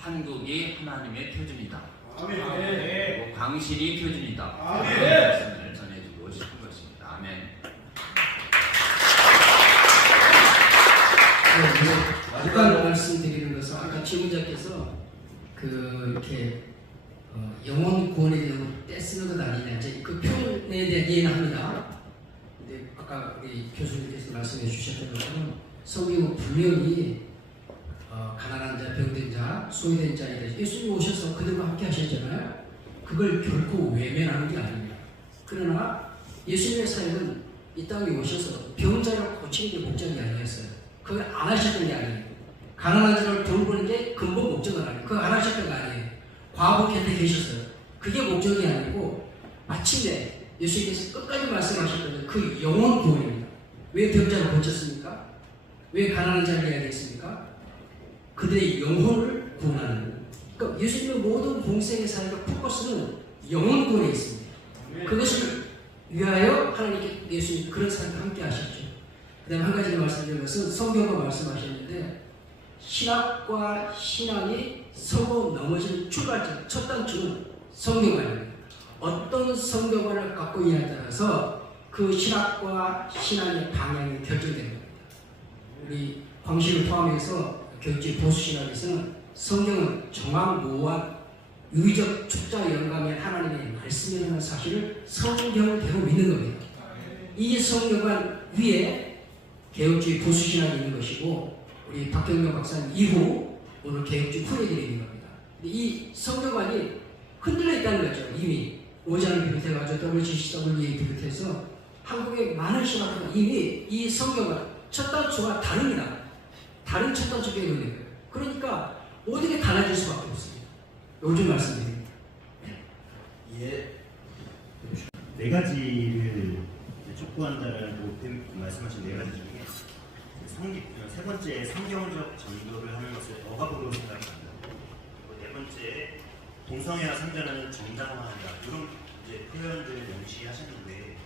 한국이 하나님의 표준이다. 그리고 광신이 표준이다. 말씀을 전해주고 싶은 것입니다. 아멘. 잠깐 말씀드리는 것은 아까 지문자께서 이렇게 영혼 구원에 대한 떼쓰는 것 아니냐 이제 그 표현에 대한 이해는 합니다. 근데 아까 우리 교수님께서 말씀해 주셨던 것처럼 성경은 분명히 가난한 자, 병든 자, 소외된 자에 대해서 예수님이 오셔서 그들과 함께 하셨잖아요. 그걸 결코 외면하는 게 아닙니다. 그러나 예수님의 사역은 이 땅에 오셔서 병자를 고치는 게 목적이 아니었어요. 그걸 안 하셨던 게 아니에요. 가난한 자를 돌보는 게 근본 목적은 아니에요. 그거 안 하셨던 거 아니에요. 과부 곁에 계셨어요. 그게 목적이 아니고 마침내 예수님께서 끝까지 말씀하셨던 그 영혼 구원입니다. 왜 병자를 고쳤습니까? 왜 가난한 자를 이야기했습니까? 그들의 영혼을 구원하는 거예요. 그러니까 예수님의 모든 공생의 삶과 포커스는 영혼 구원에 있습니다. 그것을 위하여 하나님께 예수님 그런 삶과 함께 하셨죠. 그 다음에 한 가지 말씀드린 것은 성경과 말씀하셨는데 신학과 신앙이 서로 넘어지는 출발점, 첫 단추는 성경관입니다. 어떤 성경관을 갖고 있냐에 따라서 그 신학과 신앙의 방향이 결정되는 겁니다. 우리 광신을 포함해서 교육지 보수신학에서는 성경은 정확무한 유의적 축자 영감의 하나님의 말씀이라는 사실을 성경을 대고 믿는 겁니다. 이 성경관 위에 개혁주의 보수신학이 있는 것이고 우리 박경명 박사님 이후 오늘 개혁주의 후예들이 있는 겁니다. 근데 이 성경관이 흔들려 있다는 거죠. 이미 오장을 비롯해가지고 WCCW에 비롯해서 한국의 많은 신학교가 이미 이 성경관 첫 단추가 다릅니다. 다른 첫 단추 배우는 거예요. 그러니까 모든 게 달라질 수밖에 없습니다. 요즘 말씀드립니다. 예. 네 가지를 촉구한다라고 말씀하신 네 가지 중에 세 번째 성경적 전도를 하는 것을 억압으로 생각합니다. 그리고 네 번째 동성애와 상전하는 정당화한다. 이런 이제 표현들을 명시하셨는데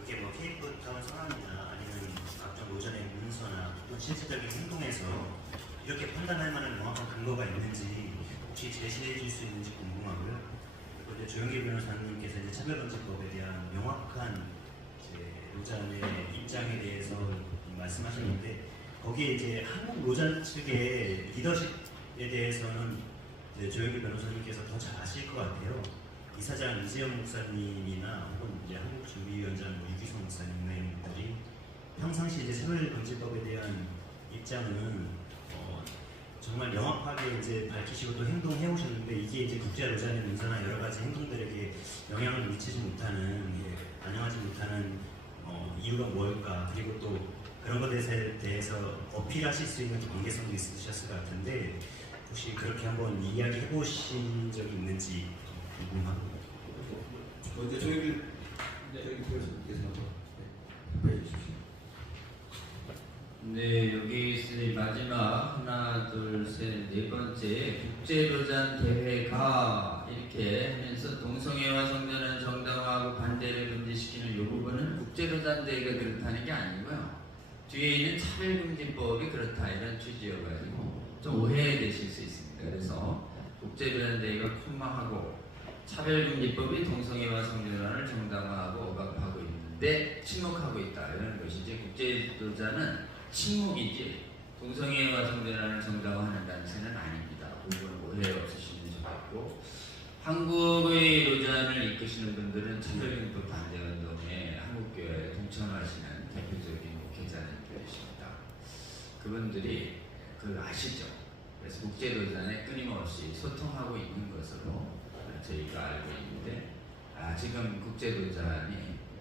그게 뭐 케이프 타운 성함이나 아니면 각종 노전의 문서나 또 실질적인 행동에서 이렇게 판단할 만한 명확한 근거가 있는지 혹시 제시해 줄 수 있는지 궁금하고요. 그리고 이제 조영기 변호사님께서 이제 차별금지법에 대한 명확한 노잔의 입장에 대해서 말씀하셨는데 거기에 이제 한국 노잔 측의 리더십에 대해서는 조영기 변호사님께서 더 잘 아실 것 같아요. 이사장 이재영 목사님이나 혹은 이제 한국준비위원장 유기성 목사님 이런 분들이 평상시 이제 차별금지법에 대한 입장은 정말 명확하게 이제 밝히시고 또 행동해 오셨는데 이게 이제 국제노잔의 문서나 여러 가지 행동들에게 영향을 미치지 못하는 반영하지 못하는 이유가 뭘까? 그리고 또 그런 것에 대해서 어필하실 수 있는 관계성도 있으셨을 것 같은데 혹시 그렇게 한번 이야기해 보신 적이 있는지 궁금합니다. 먼저 조영길 교수님께서 답변해 주십시오. 네, 여기 있으니 마지막 하나, 둘, 셋, 네 번째 국제로잔 대회가 이렇게 하면서 동성애와 성전은 정당화하고 반대를 금지시키는 이 부분은 국제로잔 대회가 그렇다는 게 아니고요. 뒤에 있는 차별금지법이 그렇다 이런 취지여가지고 좀 오해되실 수 있습니다. 그래서 국제로잔 대회가 콤마하고 차별금지법이 동성애와 성전을 정당화하고 억압하고 있는데 침묵하고 있다 이런 것이지 국제로잔은 침묵이지 동성애와 성전을 정당화하는 단체는 아닙니다. 그건 오해 없으시면 좋겠고 한국의 노잔을 이끄시는 분들은 차별금지법 반대운동에 한국교회에 동참하시는 대표적인 목회자님들이십니다. 그분들이 그걸 아시죠? 그래서 국제노잔에 끊임없이 소통하고 있는 것으로 저희가 알고 있는데 지금 국제노잔이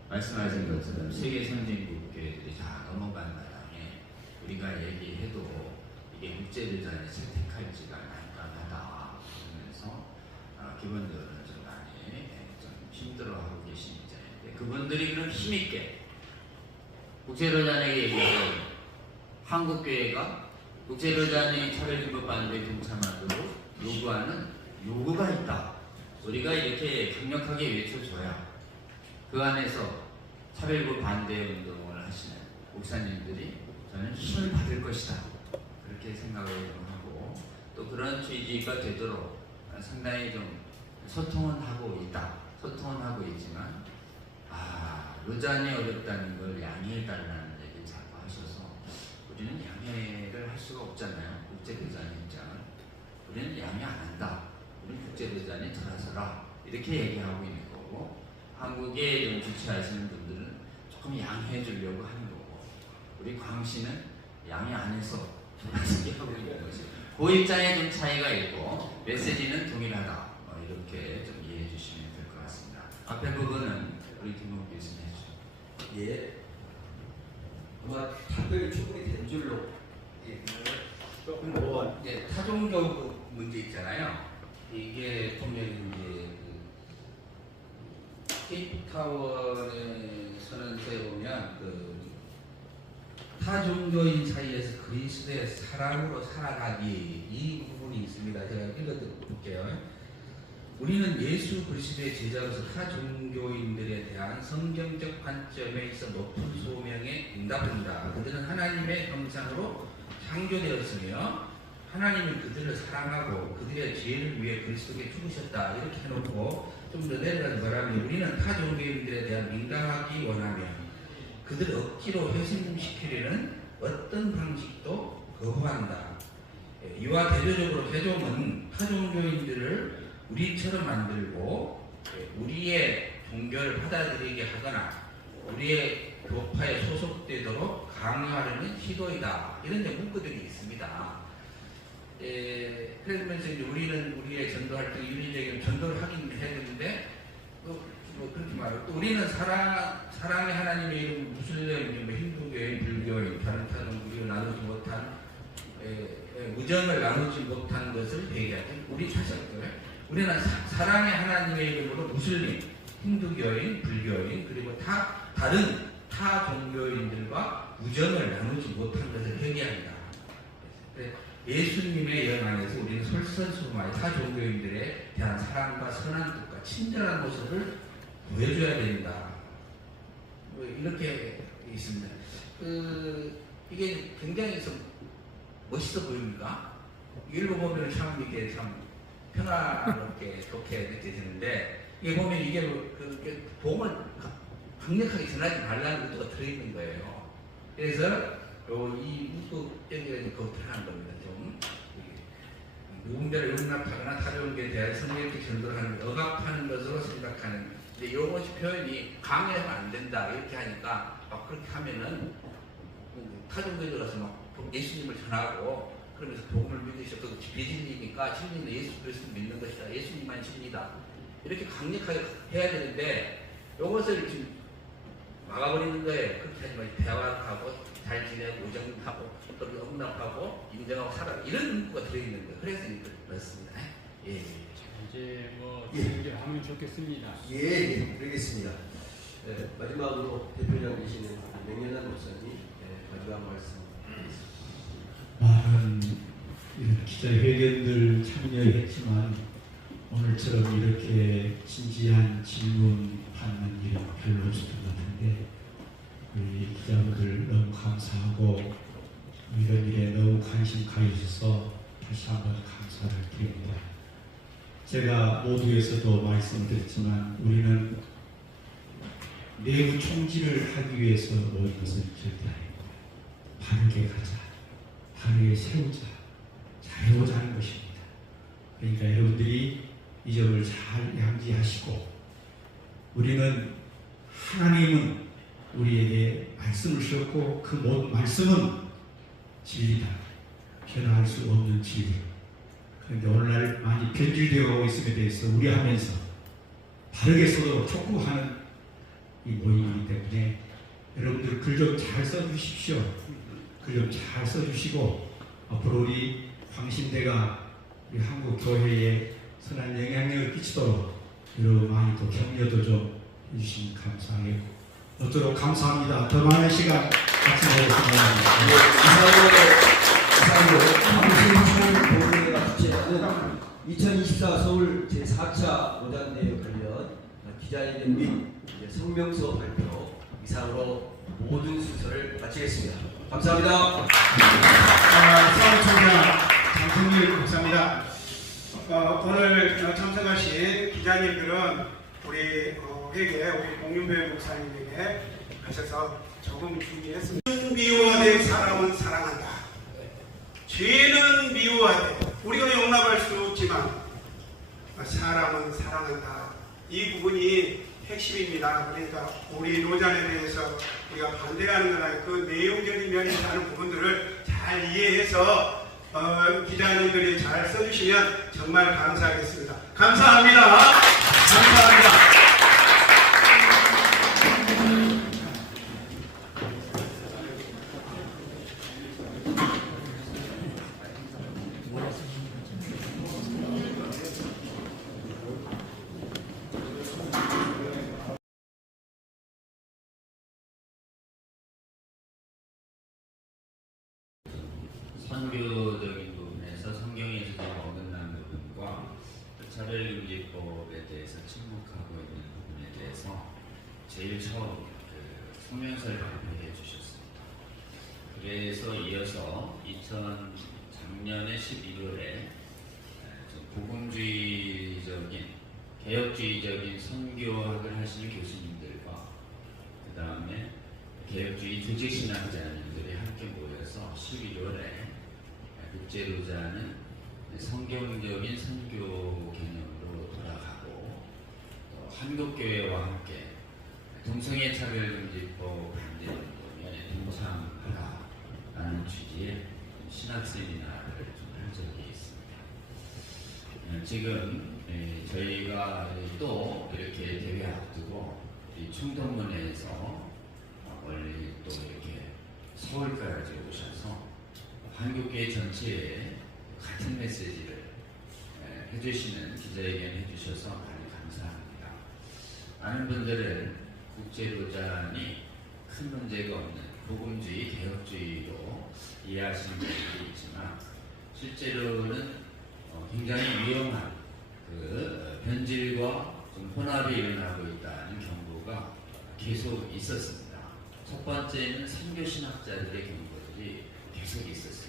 말씀하신 것처럼 세계 선진국 교회들이 다 넘어간 바람에 우리가 얘기해도 이게 국제노잔이 채택할지가 난감하다 그러면서 기본적으로 좀 많이 좀 힘들어하고 계신 입장인데 그분들이 그런 힘있게 국제노잔에게 얘기해요. 한국교회가 국제노잔이 차별금지법 반대에 동참하도록 요구하는 요구가 있다. 우리가 이렇게 강력하게 외쳐줘야 그 안에서 차별금지법 반대 운동을 하시는 목사님들이 저는 힘을 받을 것이다. 그렇게 생각을 하고 또 그런 취지가 되도록 상당히 좀 소통은 하고 있다. 소통은 하고 있지만 로잔이 어렵다는 걸 양해해달라는 얘기를 자꾸 하셔서 우리는 양해를 할 수가 없잖아요. 국제대잔의 입장을. 우리는 양해 안 한다. 우리는 국제대잔에 들어서라. 이렇게 얘기하고 있는 거고 한국에 좀 주최하시는 분들은 조금 양해해 주려고 하는 거고 우리 광씨는 양해 안 해서 돌아서게 하고 있는 거지. 그 입장에 좀 차이가 있고 메시지는 동일하다. 이렇게 좀 이해해 주시면 될 것 같습니다. 앞에 부분은 우리 김홍 교수님 해주세요. 예. 아마 답변이 충분히 된 줄로. 예. 조금 뭐 이제 타종교 문제 있잖아요. 이게 보면 이제 케이프타운의 선언서에 보면 타종교인 사이에서 그리스도의 사랑으로 살아가기 이 부분이 있습니다. 제가 읽어볼게요. 우리는 예수 그리스도의 제자로서 타 종교인들에 대한 성경적 관점에 있어 높은 소명에 응답한다. 그들은 하나님의 형상으로 창조되었으며 하나님은 그들을 사랑하고 그들의 죄를 위해 그리스도께 죽으셨다. 이렇게 해놓고 좀 더 내려가서 말하면 우리는 타 종교인들에 대한 민감하기 원하며 그들을 억지로 회심시키려는 어떤 방식도 거부한다. 이와 대조적으로 태종은 타 종교인들을 우리처럼 만들고 우리의 종교를 받아들이게 하거나 우리의 교파에 소속되도록 강요하려는 시도이다. 이런 데 문구들이 있습니다. 그러면서 이제 우리는 우리의 전도 활동, 윤리적인 전도를 하긴 해야 되는데 뭐 그렇게 말하고 또 우리는 사랑의 하나님의 이름 무슬림, 힌두교인, 불교인, 다른 우리가 나누지 못한 무정을 나누지 못한 것을 얘기하죠. 우리 다시 할까요? 우리는 사랑의 하나님의 이름으로 무슬림, 힌두교인, 불교인 그리고 다른 타 종교인들과 우정을 나누지 못한 것을 회개합니다. 예수님의 영 안에서 우리는 솔선수범하여 타 종교인들에 대한 사랑과 선한 뜻과 친절한 모습을 보여줘야 된다. 뭐 이렇게 있습니다. 이게 굉장히 좀 멋있어 보입니까? 읽어보면 참 이게 참 평화롭게 좋게 느껴지는데 이게 보면 이게 복음을 강력하게 전하지 말라는 의도가 들어있는 거예요. 그래서 이 문구 여기가 그거 들어가는 겁니다. 좀 누군가를 용납하거나 타종교에 대한 성경적 전도를 하는 억압하는 것으로 생각하는 근데 이것이 표현이 강요하면 안 된다 이렇게 하니까 막 그렇게 하면은 타종교에 들어가서 막 예수님을 전하고 그러면서 복음을 믿으셔도 비진리니까 진리는 예수 그리스도 믿는 것이다. 예수님만 진리다. 이렇게 강력하게 해야 되는데 이것을 지금 막아버리는 거예요. 그렇게 하지 말고 대화하고 잘 지내고 우정하고 또 응답하고 인정하고 살아 이런 문구가 들어있는 거예요. 그래서 이걸 넣었습니다. 예. 이제 뭐 준비하면 좋겠습니다. 예, 그러겠습니다. 마지막으로 대표장 되시는 명연한 목사님 마지막 말씀. 많은 이런 기자회견들 참여했지만 오늘처럼 이렇게 진지한 질문 받는 일은 별로 없었던 것 같은데 우리 기자분들 너무 감사하고 이런 일에 너무 관심 가져주셔서 다시 한번 감사를 드립니다. 제가 모두에서도 말씀드렸지만 우리는 내부 총질을 하기 위해서 모든 것을 절대 아닙니다. 바르게 가자. 바르게 세우자, 잘해보자 하는 것입니다. 그러니까 여러분들이 이 점을 잘 양지하시고 우리는 하나님은 우리에게 말씀을 주셨고 그 모든 말씀은 진리다. 변화할 수 없는 진리. 그런데 오늘날 많이 변질되어 가고 있음에 대해서 우려하면서 바르게 써도록 촉구하는 이 모임이기 때문에 여러분들 글 좀 잘 써주십시오. 글 좀 잘 써주시고 앞으로 우리 광신대가 우리 한국 교회에 선한 영향력을 끼치도록 여러분 많이 또 격려도 좀 해주시면 감사하겠고 어쩌록 감사합니다. 더 많은 시간 같이 이상으로 광신대가 주최하는 2024 서울 제4차 로잔대회 관련 기자회견 및 성명서 발표 이상으로 모든 순서를 마치겠습니다. 감사합니다. 사무총장 장성길 목사입니다. 오늘 참석하신 기자님들은 우리 회계 우리 공윤배 목사님에게 하셔서 조금 준비했습니다. 죄는 미워하되 사람은 사랑한다. 죄는 미워하되 우리가 용납할 수 없지만 사람은 사랑한다. 이 부분이 핵심입니다. 그러니까 우리 노잔에 대해서 우리가 반대하는 거나 그 내용적인 면에 있는 부분들을 잘 이해해서 기자님들이 잘 써주시면 정말 감사하겠습니다. 감사합니다. 감사합니다. 선교적인 부분에서 성경에서 좀 어긋난 부분과 차별금지법에 대해서 침묵하고 있는 부분에 대해서 제일 처음 성명서를 발표해 주셨습니다. 그래서 이어서 작년에 11월에 복음주의적인 개혁주의적인 선교학을 하시는 교수님들과 그 다음에 개혁주의 조직신학자님들이 함께 모여서 11월에 국제로자는 성경적인 선교 개념으로 돌아가고 또 한국교회와 함께 동성애 차별금지법 반대 운동에 동참하라라는 취지의 신학 세미나를 좀 한 적이 있습니다. 지금 저희가 또 이렇게 대회 앞두고 이 충동문에서 멀리 또 이렇게 서울까지 오셔서 한국교회 전체에 같은 메시지를 해주시는 기자회견 해주셔서 많이 감사합니다. 많은 분들은 국제로잔이 큰 문제가 없는 복음주의, 개혁주의로 이해하시는 분들이 있지만 실제로는 굉장히 위험한 변질과 좀 혼합이 일어나고 있다는 경고가 계속 있었습니다. 첫 번째는 선교신학자들의 경고들이 계속 있었습니다.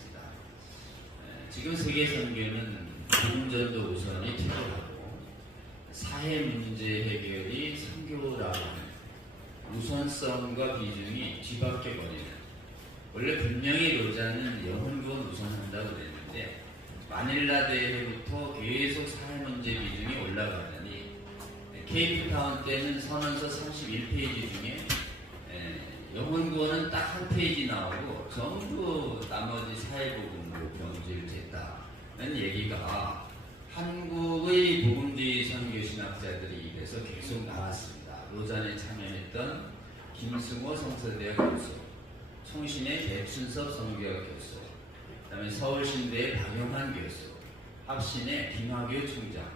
지금 세계 선교는 복음전도 우선이 필요하고 사회 문제 해결이 선교라고 하는 우선성과 비중이 뒤바뀌어 버리는, 원래 분명히 로자는 영혼구원 우선한다고 그랬는데 마닐라 대회부터 계속 사회 문제 비중이 올라가더니 케이프타운 때는 선언서 31페이지 중에 영혼구원은 딱 한 페이지 나오고 전부 나머지 사회복음으로 변질됐다는 얘기가 한국의 복음주의 선교신학자들의 입에서 계속 나왔습니다. 로잔에 참여했던 김승호 성서대학 교수, 총신의 배춘섭 선교학 교수, 그 다음에 서울신대의 박영환 교수, 합신의 김학효 총장,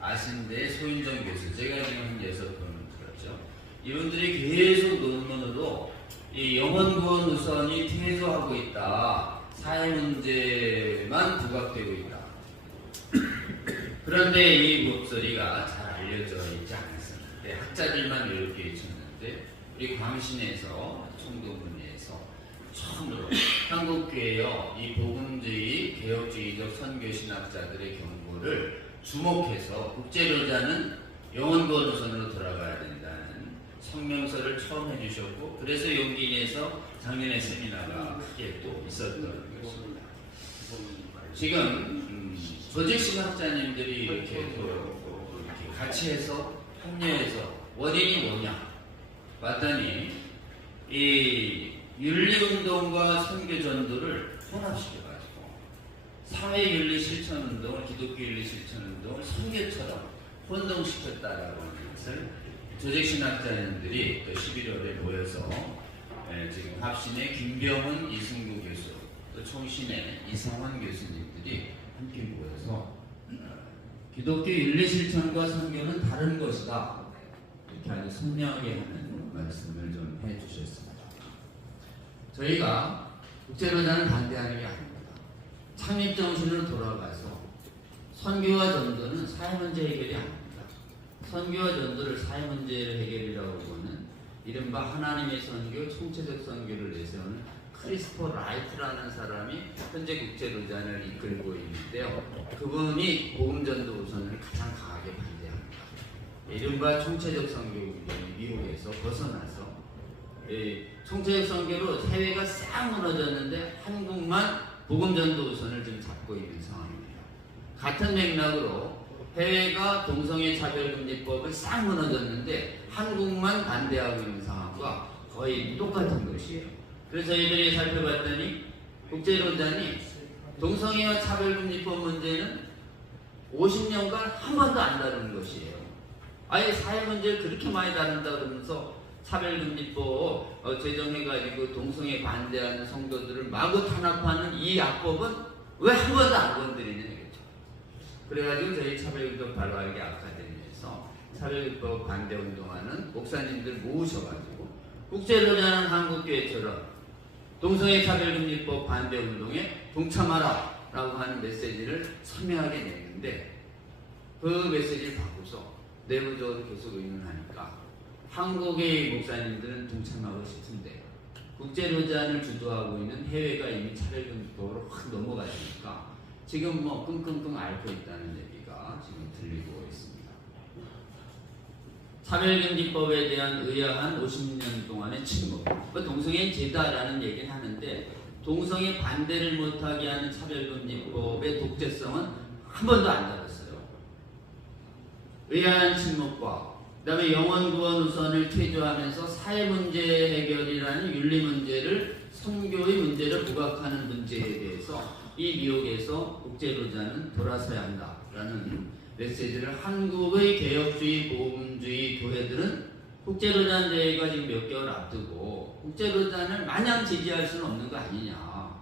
아신대의 소인정 교수, 제가 지금 한 6분 들었죠. 이분들이 계속 논문으로 이 영혼구원 우선이 퇴소하고 있다, 사회 문제만 부각되고 있다. 그런데 이 목소리가 잘 알려져 있지 않았었는데 학자들만 이렇게 외쳤는데 우리 광신에서 총동문회에서 처음으로 한국교회여 이 복음주의 개혁주의적 선교신학자들의 경고를 주목해서 국제로자는 영혼구원 우선으로 돌아가야 된다는 성명서를 처음 해주셨고, 그래서 용기 내서 작년에 세미나가 크게 또 있었던 것입니다. 지금 조직신학자님들이 이렇게 또 이렇게 같이 해서 합류해서 원인이 뭐냐 봤더니 이 윤리운동과 선교전도를 혼합시켜가지고 사회윤리실천운동을, 기독교윤리실천운동을 선교처럼 혼동시켰다라고 하는 것을 조직신학자님들이 또 11월에 모여서 지금 합신의 김병훈, 이승구 교수, 또 총신의 이상환 교수님들이 함께 모여서 기독교 윤리실천과 선교는 다른 것이다, 이렇게 아주 선명하게 하는 말씀을 좀 해주셨습니다. 저희가 국제로자는 반대하는 게 아닙니다. 창립정신으로 돌아가서 선교와 전도는 사회 문제 해결이 아닙니다. 선교와 전도를 사회 문제를 해결이라고 보는 이른바 하나님의 선교, 총체적 선교를 내세우는 크리스토퍼 라이트라는 사람이 현재 국제로잔을 이끌고 있는데요. 그분이 복음전도 우선을 가장 강하게 반대합니다. 이른바 총체적 선교 운동이 미국에서 벗어나서 총체적 선교로 해외가 싹 무너졌는데 한국만 복음전도 우선을 지금 잡고 있는 상황입니다. 같은 맥락으로 해외가 동성애 차별금지법을 싹 무너졌는데 한국만 반대하고 있는 상황과 거의 똑같은 것이에요. 그래서 저희들이 살펴봤더니 국제로잔이 동성애와 차별금지법 문제는 50년간 한 번도 안 다루는 것이에요. 아예 사회 문제를 그렇게 많이 다룬다 그러면서 차별금지법 제정해가지고 동성애 반대하는 성도들을 마구 탄압하는 이 악법은 왜 한 번도 안 건드리냐 이거죠. 그래가지고 저희 차별금지법 발화하기 아카데미에서 차별금지법 반대 운동하는 목사님들 모으셔가지고 국제로잔은 한국교회처럼 동성애 차별금지법 반대 운동에 동참하라 라고 하는 메시지를 선명하게 냈는데 그 메시지를 바꾸서 내부적으로 계속 의논하니까 한국의 목사님들은 동참하고 싶은데 국제로잔을 주도하고 있는 해외가 이미 차별금지법으로 확 넘어가니까 지금 뭐 끙끙끙 앓고 있다는 얘기가 지금 들리고 있습니다. 차별금지법에 대한 의아한 50년 동안의 침묵. 동성애 죄다라는 얘기는 하는데 동성애 반대를 못하게 하는 차별금지법의 독재성은 한 번도 안 다뤘어요. 의아한 침묵과 그다음에 영원구원 우선을 퇴조하면서 사회문제 해결이라는 윤리문제를 선교의 문제를 부각하는 문제에 대해서 이 미국에서 국제로잔은 돌아서야 한다라는 메시지를 한국의 개혁주의, 보험주의 교회들은 국제로잔 대회가 지금 몇 개월 앞두고 국제로잔을 마냥 지지할 수는 없는 거 아니냐.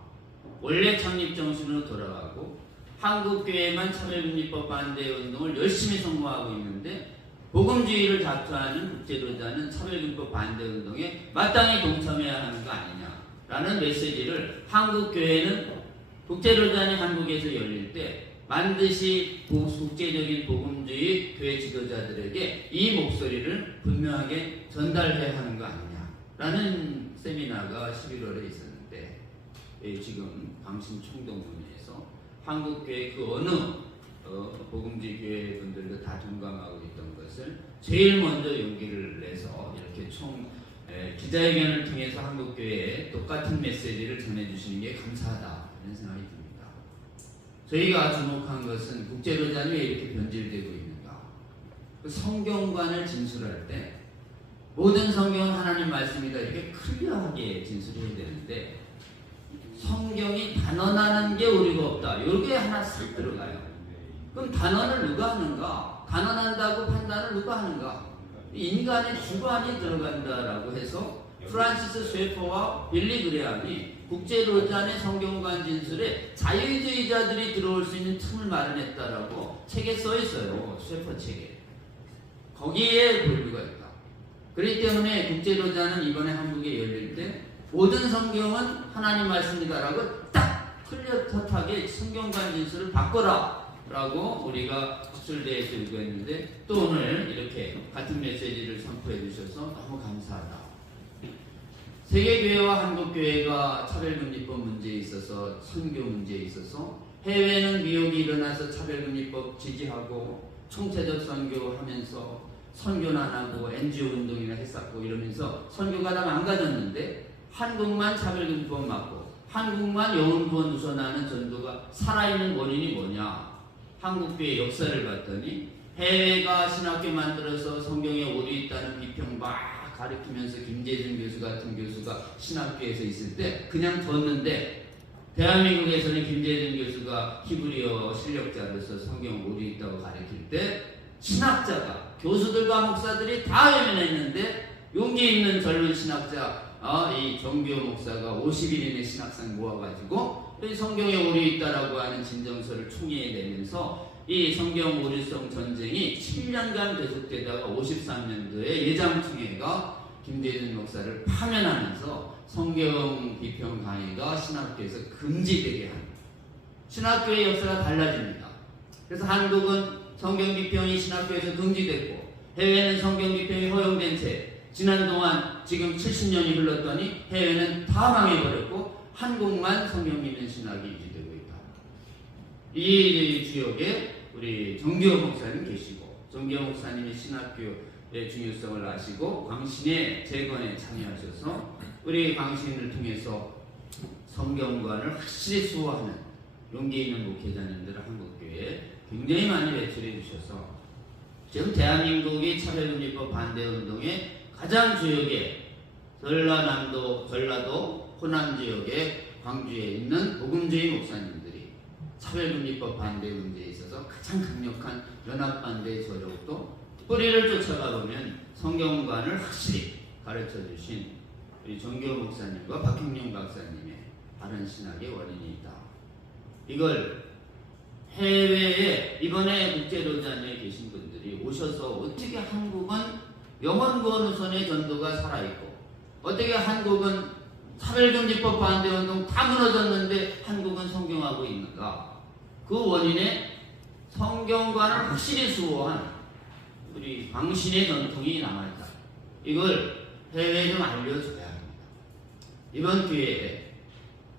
원래 창립 정신으로 돌아가고 한국교회만 차별금지법 반대 운동을 열심히 선고하고 있는데 복음주의를 다투하는 국제로잔은 차별금지법 반대 운동에 마땅히 동참해야 하는 거 아니냐라는 메시지를 한국교회는 국제로잔이 한국에서 열릴 때 반드시 국제적인 복음주의 교회 지도자들에게 이 목소리를 분명하게 전달해야 하는 거 아니냐라는 세미나가 11월에 있었는데 지금 방신 총동문회에서 한국교회 그 어느 복음주의 교회 분들도 다 동감하고 있던 것을 제일 먼저 용기를 내서 이렇게 기자회견을 통해서 한국교회에 똑같은 메시지를 전해주시는 게 감사하다는 생각이 듭니다. 저희가 주목한 것은 국제로잔이 왜 이렇게 변질되고 있는가? 그 성경관을 진술할 때 모든 성경은 하나님 말씀이다 이렇게 클리어하게 진술해야 되는데 성경이 단언하는 게 우리가 없다. 이게 하나 싹 들어가요. 그럼 단언을 누가 하는가? 단언한다고 판단을 누가 하는가? 인간의 주관이 들어간다라고 해서 프란시스 쉐퍼와 빌리 그레함이 국제로잔의 성경관 진술에 자유주의자들이 들어올 수 있는 틈을 마련했다라고 책에 써 있어요. 쉐퍼 책에. 거기에 볼류가 있다. 그렇기 때문에 국제로잔은 이번에 한국에 열릴 때 모든 성경은 하나님 말씀이다라고 딱 클리어컷하게 성경관 진술을 바꿔라 라고 우리가 학술대에서 요구했는데 또 오늘 이렇게 같은 메시지를 선포해 주셔서 너무 감사하다. 세계교회와 한국교회가 차별금지법 문제에 있어서 선교 문제에 있어서 해외는 미혹이 일어나서 차별금지법 지지하고 총체적 선교하면서 선교는 안 하고 NGO 운동이나 했었고 이러면서 선교가 다 망가졌는데 한국만 차별금지법 맞고 한국만 영혼구원 우선하는 전도가 살아있는 원인이 뭐냐. 한국교회 역사를 봤더니 해외가 신학교 만들어서 성경에 오류 있다는 비평 막 가르치면서 김재준 교수 같은 교수가 신학교에서 있을 때 그냥 뒀는데 대한민국에서는 김재준 교수가 히브리어 실력자로서 성경 오류 있다고 가르칠 때 신학자가 교수들과 목사들이 다 외면했는데 용기 있는 젊은 신학자 이 정규 목사가 50일인의 신학상 모아가지고 이 성경에 오류 있다라고 하는 진정서를 총회내면서 이 성경 오류성 전쟁이 7년간 계속되다가 53년도에 예장총회가 김대중 목사를 파면하면서 성경 비평 강의가 신학교에서 금지되게 합니다. 신학교의 역사가 달라집니다. 그래서 한국은 성경 비평이 신학교에서 금지됐고 해외는 성경 비평이 허용된 채 지난 동안 지금 70년이 흘렀더니 해외는 다 망해버렸고 한국만 성경 믿는 신학이 유지되고 있다. 이 지역에 우리 정기호 목사님 계시고 정기호 목사님이 신학교의 중요성을 아시고 광신의 재건에 참여하셔서 우리 광신을 통해서 성경관을 확실히 수호하는 용기 있는 목회자님들을 한국교회에 굉장히 많이 배출해 주셔서 지금 대한민국이 차별금지법 반대운동의 가장 주역에 전라도 호남 지역의 광주에 있는 복음주의 목사님들이 차별금지법 반대 문제에 있어서 가장 강력한 연합반대의 저력도 뿌리를 쫓아가 보면 성경관을 확실히 가르쳐 주신 우리 정교 목사님과 박형룡 박사님의 바른 신학의 원인이 있다. 이걸 해외에 이번에 국제로잔에 계신 분들이 오셔서 어떻게 한국은 영원구원 우선의 전도가 살아있고 어떻게 한국은 차별금지법 반대운동 다 무너졌는데 한국은 성경하고 있는가? 그 원인에 성경관을 확실히 수호한 우리 광신의 전통이 남아있다. 이걸 해외에 좀 알려줘야 합니다. 이번 기회에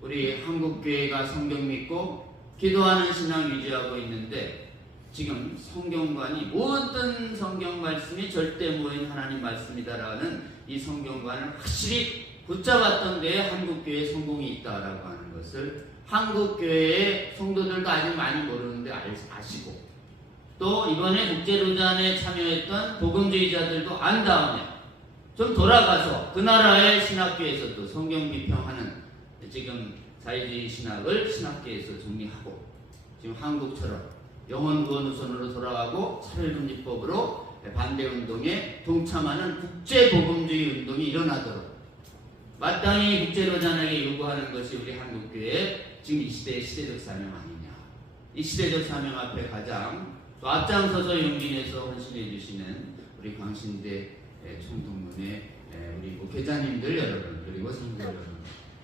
우리 한국교회가 성경 믿고 기도하는 신앙 유지하고 있는데 지금 성경관이 모든 성경 말씀이 절대 모인 하나님 말씀이다라는 이 성경관을 확실히 붙잡았던 데에 한국교회에 성공이 있다라고 하는 것을 한국교회의 성도들도 아직 많이 모르는데 아시고 또 이번에 국제로잔에 참여했던 복음주의자들도 안 다음에 좀 돌아가서 그 나라의 신학교에서도 성경 비평하는 지금 자유주의 신학을 신학계에서 정리하고 지금 한국처럼 영원구원 우선으로 돌아가고 차별금지법으로 반대운동에 동참하는 국제복음주의 운동이 일어나도록 마땅히 국제로잔에게 요구하는 것이 우리 한국교회의 지금 이 시대의 시대적 사명 아니냐. 이 시대적 사명 앞에 가장 또 앞장서서 용기 내서 헌신해 주시는 우리 광신대 총동문회 우리 목회자님들 여러분 그리고 성도 여러분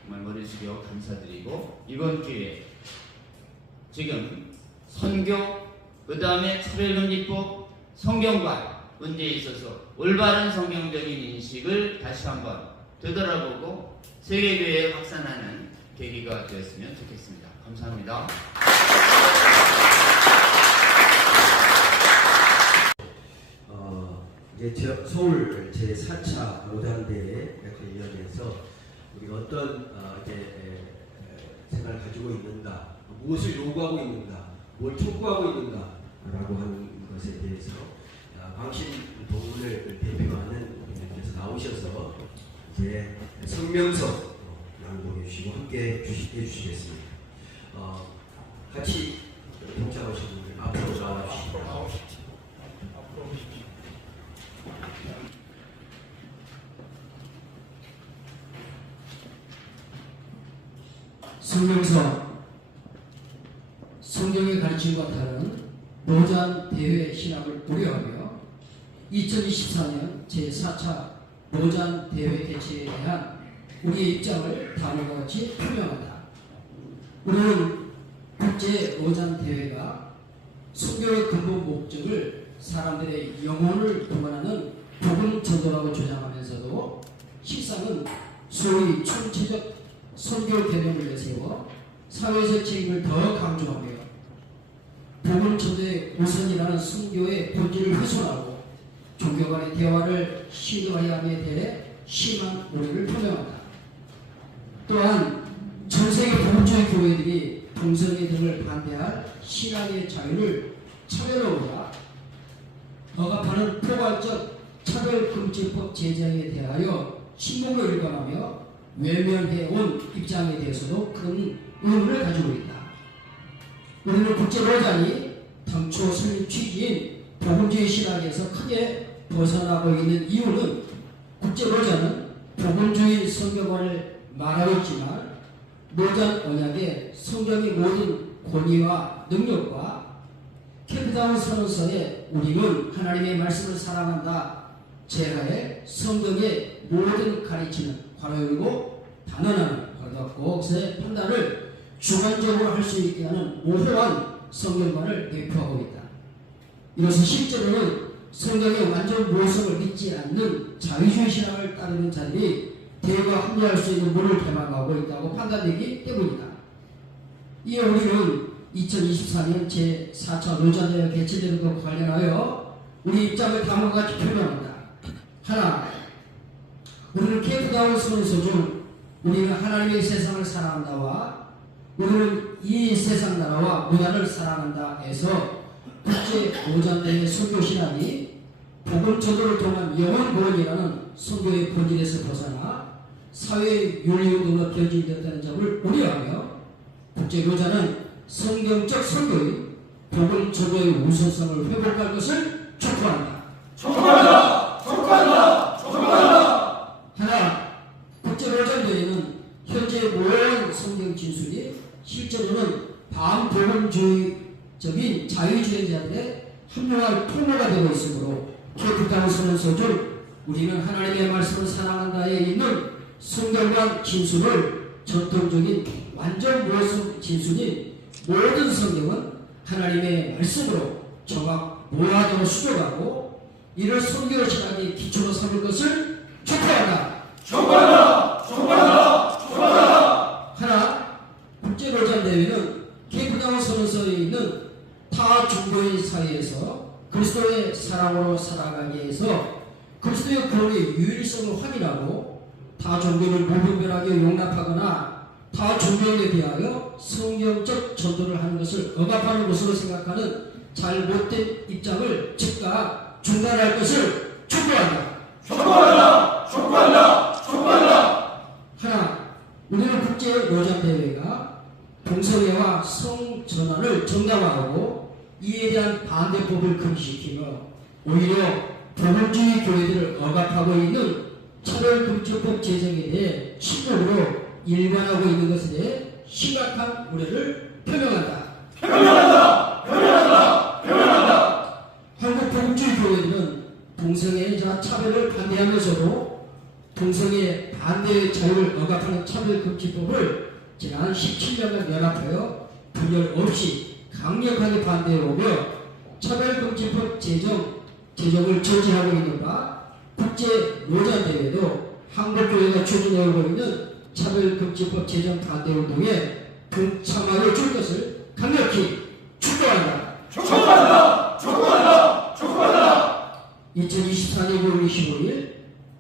정말 머리 숙여 감사드리고 이번 기회에 지금 선교 그 다음에 차별금지법 성경관 문제에 있어서 올바른 성경적인 인식을 다시 한번 되돌아보고 세계교회에 확산하는 계기가 되었으면 좋겠습니다. 감사합니다. 이제 서울 제4차 로잔대회 관련해서 우리가 어떤 생각을 가지고 있는가, 무엇을 요구하고 있는가, 뭘 촉구하고 있는가라고 하는 것에 대해서 광신 동문을 대표하는 분께서 나오셔서 이제 성명서 낭독해 주시고 함께 해주시겠습니다. 같이 동참하신 분들 앞으로 나와주시기 성명서 성경의 가르침과 다른 로잔 대회 신학을 우려하며 2024년 제4차 로잔 대회 개최에 대한 우리의 입장을 다음과 같이 표명한다. 우리는 국제 로잔 대회가 선교의 근본 목적을 사람들의 영혼을 동원하는 복음 전도라고 주장하면서도 실상은 소위 총체적 선교 개념을 내세워 사회적 책임을 더 강조하며 복음 전도의 우선이라는 선교의 본질을 훼손하고 종교 간의 대화를 신뢰해야 함에 대해 심한 우려를 표명한다. 또한 전세계 복음주의 교회들이 동성애 등을 반대할 신앙의 자유를 차별화하거나 억압하는 포괄적 차별금지법 제정에 대하여 침묵을 일관하며 외면해온 입장에 대해서도 큰 의문을 가지고 있다. 우리는 국제로잔이 당초 설립 취지인 복음주의 신학에서 크게 벗어나고 있는 이유는 국제로잔은 복음주의 성경관을 말하고 있지만 로잔 언약에 성경의 모든 권위와 능력과 케이프타운 선언서에 우리는 하나님의 말씀을 사랑한다 제하에 성경의 모든 가르치는 괄호 열고 단언하는 괄호 닫고 의 판단을 주관적으로 할 수 있게 하는 모호한 성경관을 내포하고 있다. 이로써 실제로는 성경의 완전 모성을 믿지 않는 자유주의 신앙을 따르는 자들이 대회가 합리할 수 있는 문을 개방하고 있다고 판단되기 때문이다. 이에 우리는 2024년 제4차 로잔대회 개최되는 것과 관련하여 우리 입장을 다음과 같이 표명합니다. 하나, 우리는 케이프다운 선언서 중 우리는 하나님의 세상을 사랑한다와 우리는 이 세상 나라와 문화를 사랑한다에서 국제 로잔대회 선교 신앙이 복음 전도를 통한 영원 구원이라는 선교의 본질에서 벗어나 사회 윤리운동으로 변질되었다는 점을 우려하며 국제 로잔은 성경적 선교의 복음 전도의 우선성을 회복할 것을 촉구한다. 하나, 국제 로잔 대회는 현재 모든 성경 진술이 실제로는 반복음주의적인 자유주의자들의 합리화의 통로가 되고 있으므로 케이프타운 선언서 중 우리는 하나님의 말씀을 사랑한다에 있는 성경과 진술을 전통적인 완전 모성 진술인 모든 성경은 하나님의 말씀으로 정확 모아져 수정하고 이를 선교 신학의 기초로 삼을 것을 촉구한다. 하나, 국제로잔대회는 케이프다운 선언서에 있는 타 종교의 사회에서 그리스도의 사랑으로 살아가기 위해서 그리스도의 구원의 유일성을 확인하고 타 종교를 무분별하게 용납하거나 타 종교에 대하여 성경적 전도를 하는 것을 억압하는 것으로 생각하는 잘못된 입장을 즉각 중단할 것을 촉구한다. 하나, 우리는 국제 로잔 대회가 동성애와 성전환을 정당화하고 이에 대한 반대법을 금지시키며 오히려 복음주의 교회들을 억압하고 있는 차별금지법 제정에 대해 침묵으로 일관하고 있는 것에 대해 심각한 우려를 표명한다. 한국 복음주의 교회들은 동성애자 차별을 반대하면서도 동성애 반대의 자유를 억압하는 차별금지법을 지난 17년간 연합하여 분열 없이 강력하게 반대해오며 차별금지법 제정을 저지하고 있는 바 국제 로잔대회도 한국교회가 추진해오고 있는 차별금지법 제정 반대운동에 동참하여 줄 것을 강력히 촉구한다. 2024년 6월 25일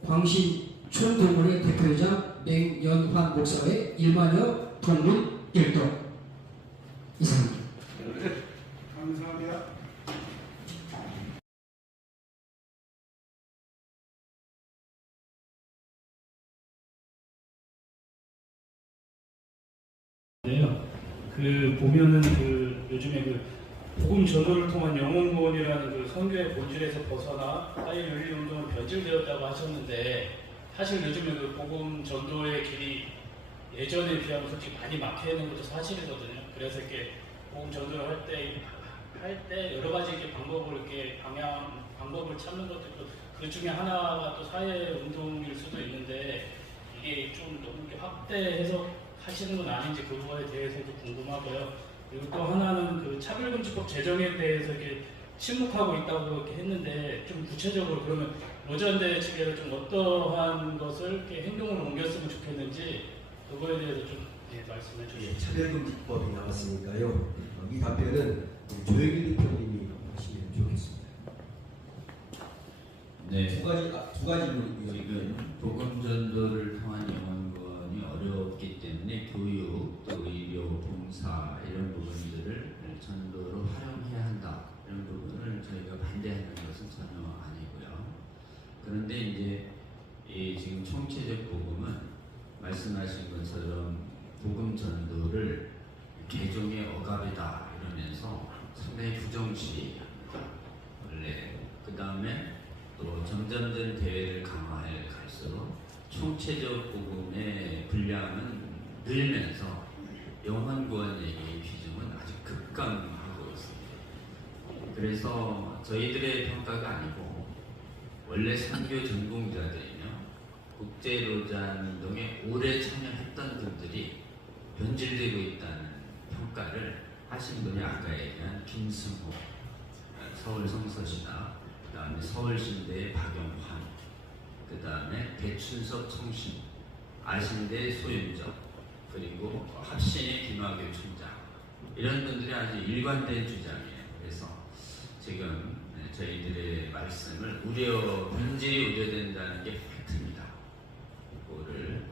광신 촌동문회 대표회장 맹연환 목사의 1만여 동문 1동 이상입니다. 감사합니다. 그 보면은 그 요즘에 그 복음 전도를 통한 영혼 구원이라는 그 선교의 본질에서 벗어나 사회 윤리 운동을 변질되었다고 하셨는데 사실 요즘에 그 복음 전도의 길이 예전에 비하면 솔직히 많이 막혀 있는 것도 사실이거든요. 그래서 이렇게 복음 전도를 할 때 여러 가지 이렇게 방법을 찾는 것도 있고 그 중에 하나가 또 사회 운동일 수도 있는데 이게 좀 너무 이렇게 확대해서 하시는 건 아닌지 그거에 대해서도 궁금하고요. 그리고 또 하나는 그 차별금지법 제정에 대해서 이렇게 침묵하고 있다고 이렇게 했는데 좀 구체적으로 그러면 로잔대회 측에서 좀 어떠한 것을 이렇게 행동으로 옮겼으면 좋겠는지 그거에 대해서 좀 말씀해 주시죠. 차별금지법이 나왔으니까요. 이 답변은 조영길 대표님이 하시면 좋겠습니다. 네. 두 가지로 지금 복음 전도를 통한 영혼 구원이 어렵기 때문에 교육, 또 의료, 봉사 이런 부분들을 전도로 활용해야 한다. 이런 부분을 저희가 반대하는 것은 전혀 아니고요. 그런데 이제 지금 총체적 복음은 말씀하신 것처럼 복음 전도를 개종의 억압이다 이러면서 상당히 부정시합니다. 원래 그 다음에 또 점점점 대회를 강화해 갈수록 총체적 복음의 분량은 늘면서 영혼 구원 얘기의 비중은 아주 급감하고 있습니다. 그래서 저희들의 평가가 아니고 원래 선교 전공자들이며 국제로잔 운동에 오래 참여했던 분들이 변질되고 있다는 평가를 하신 분이 아까 얘기한 김승호 서울 성서시나 그 다음에 서울신대의 박영환, 그 다음에 배춘석 총신, 아신대 소윤정, 그리고 합신의 김학의 총장, 이런 분들이 아주 일관된 주장이에요. 그래서 지금 저희들의 말씀을 본질이 우려된다는 게 팩트입니다. 그거를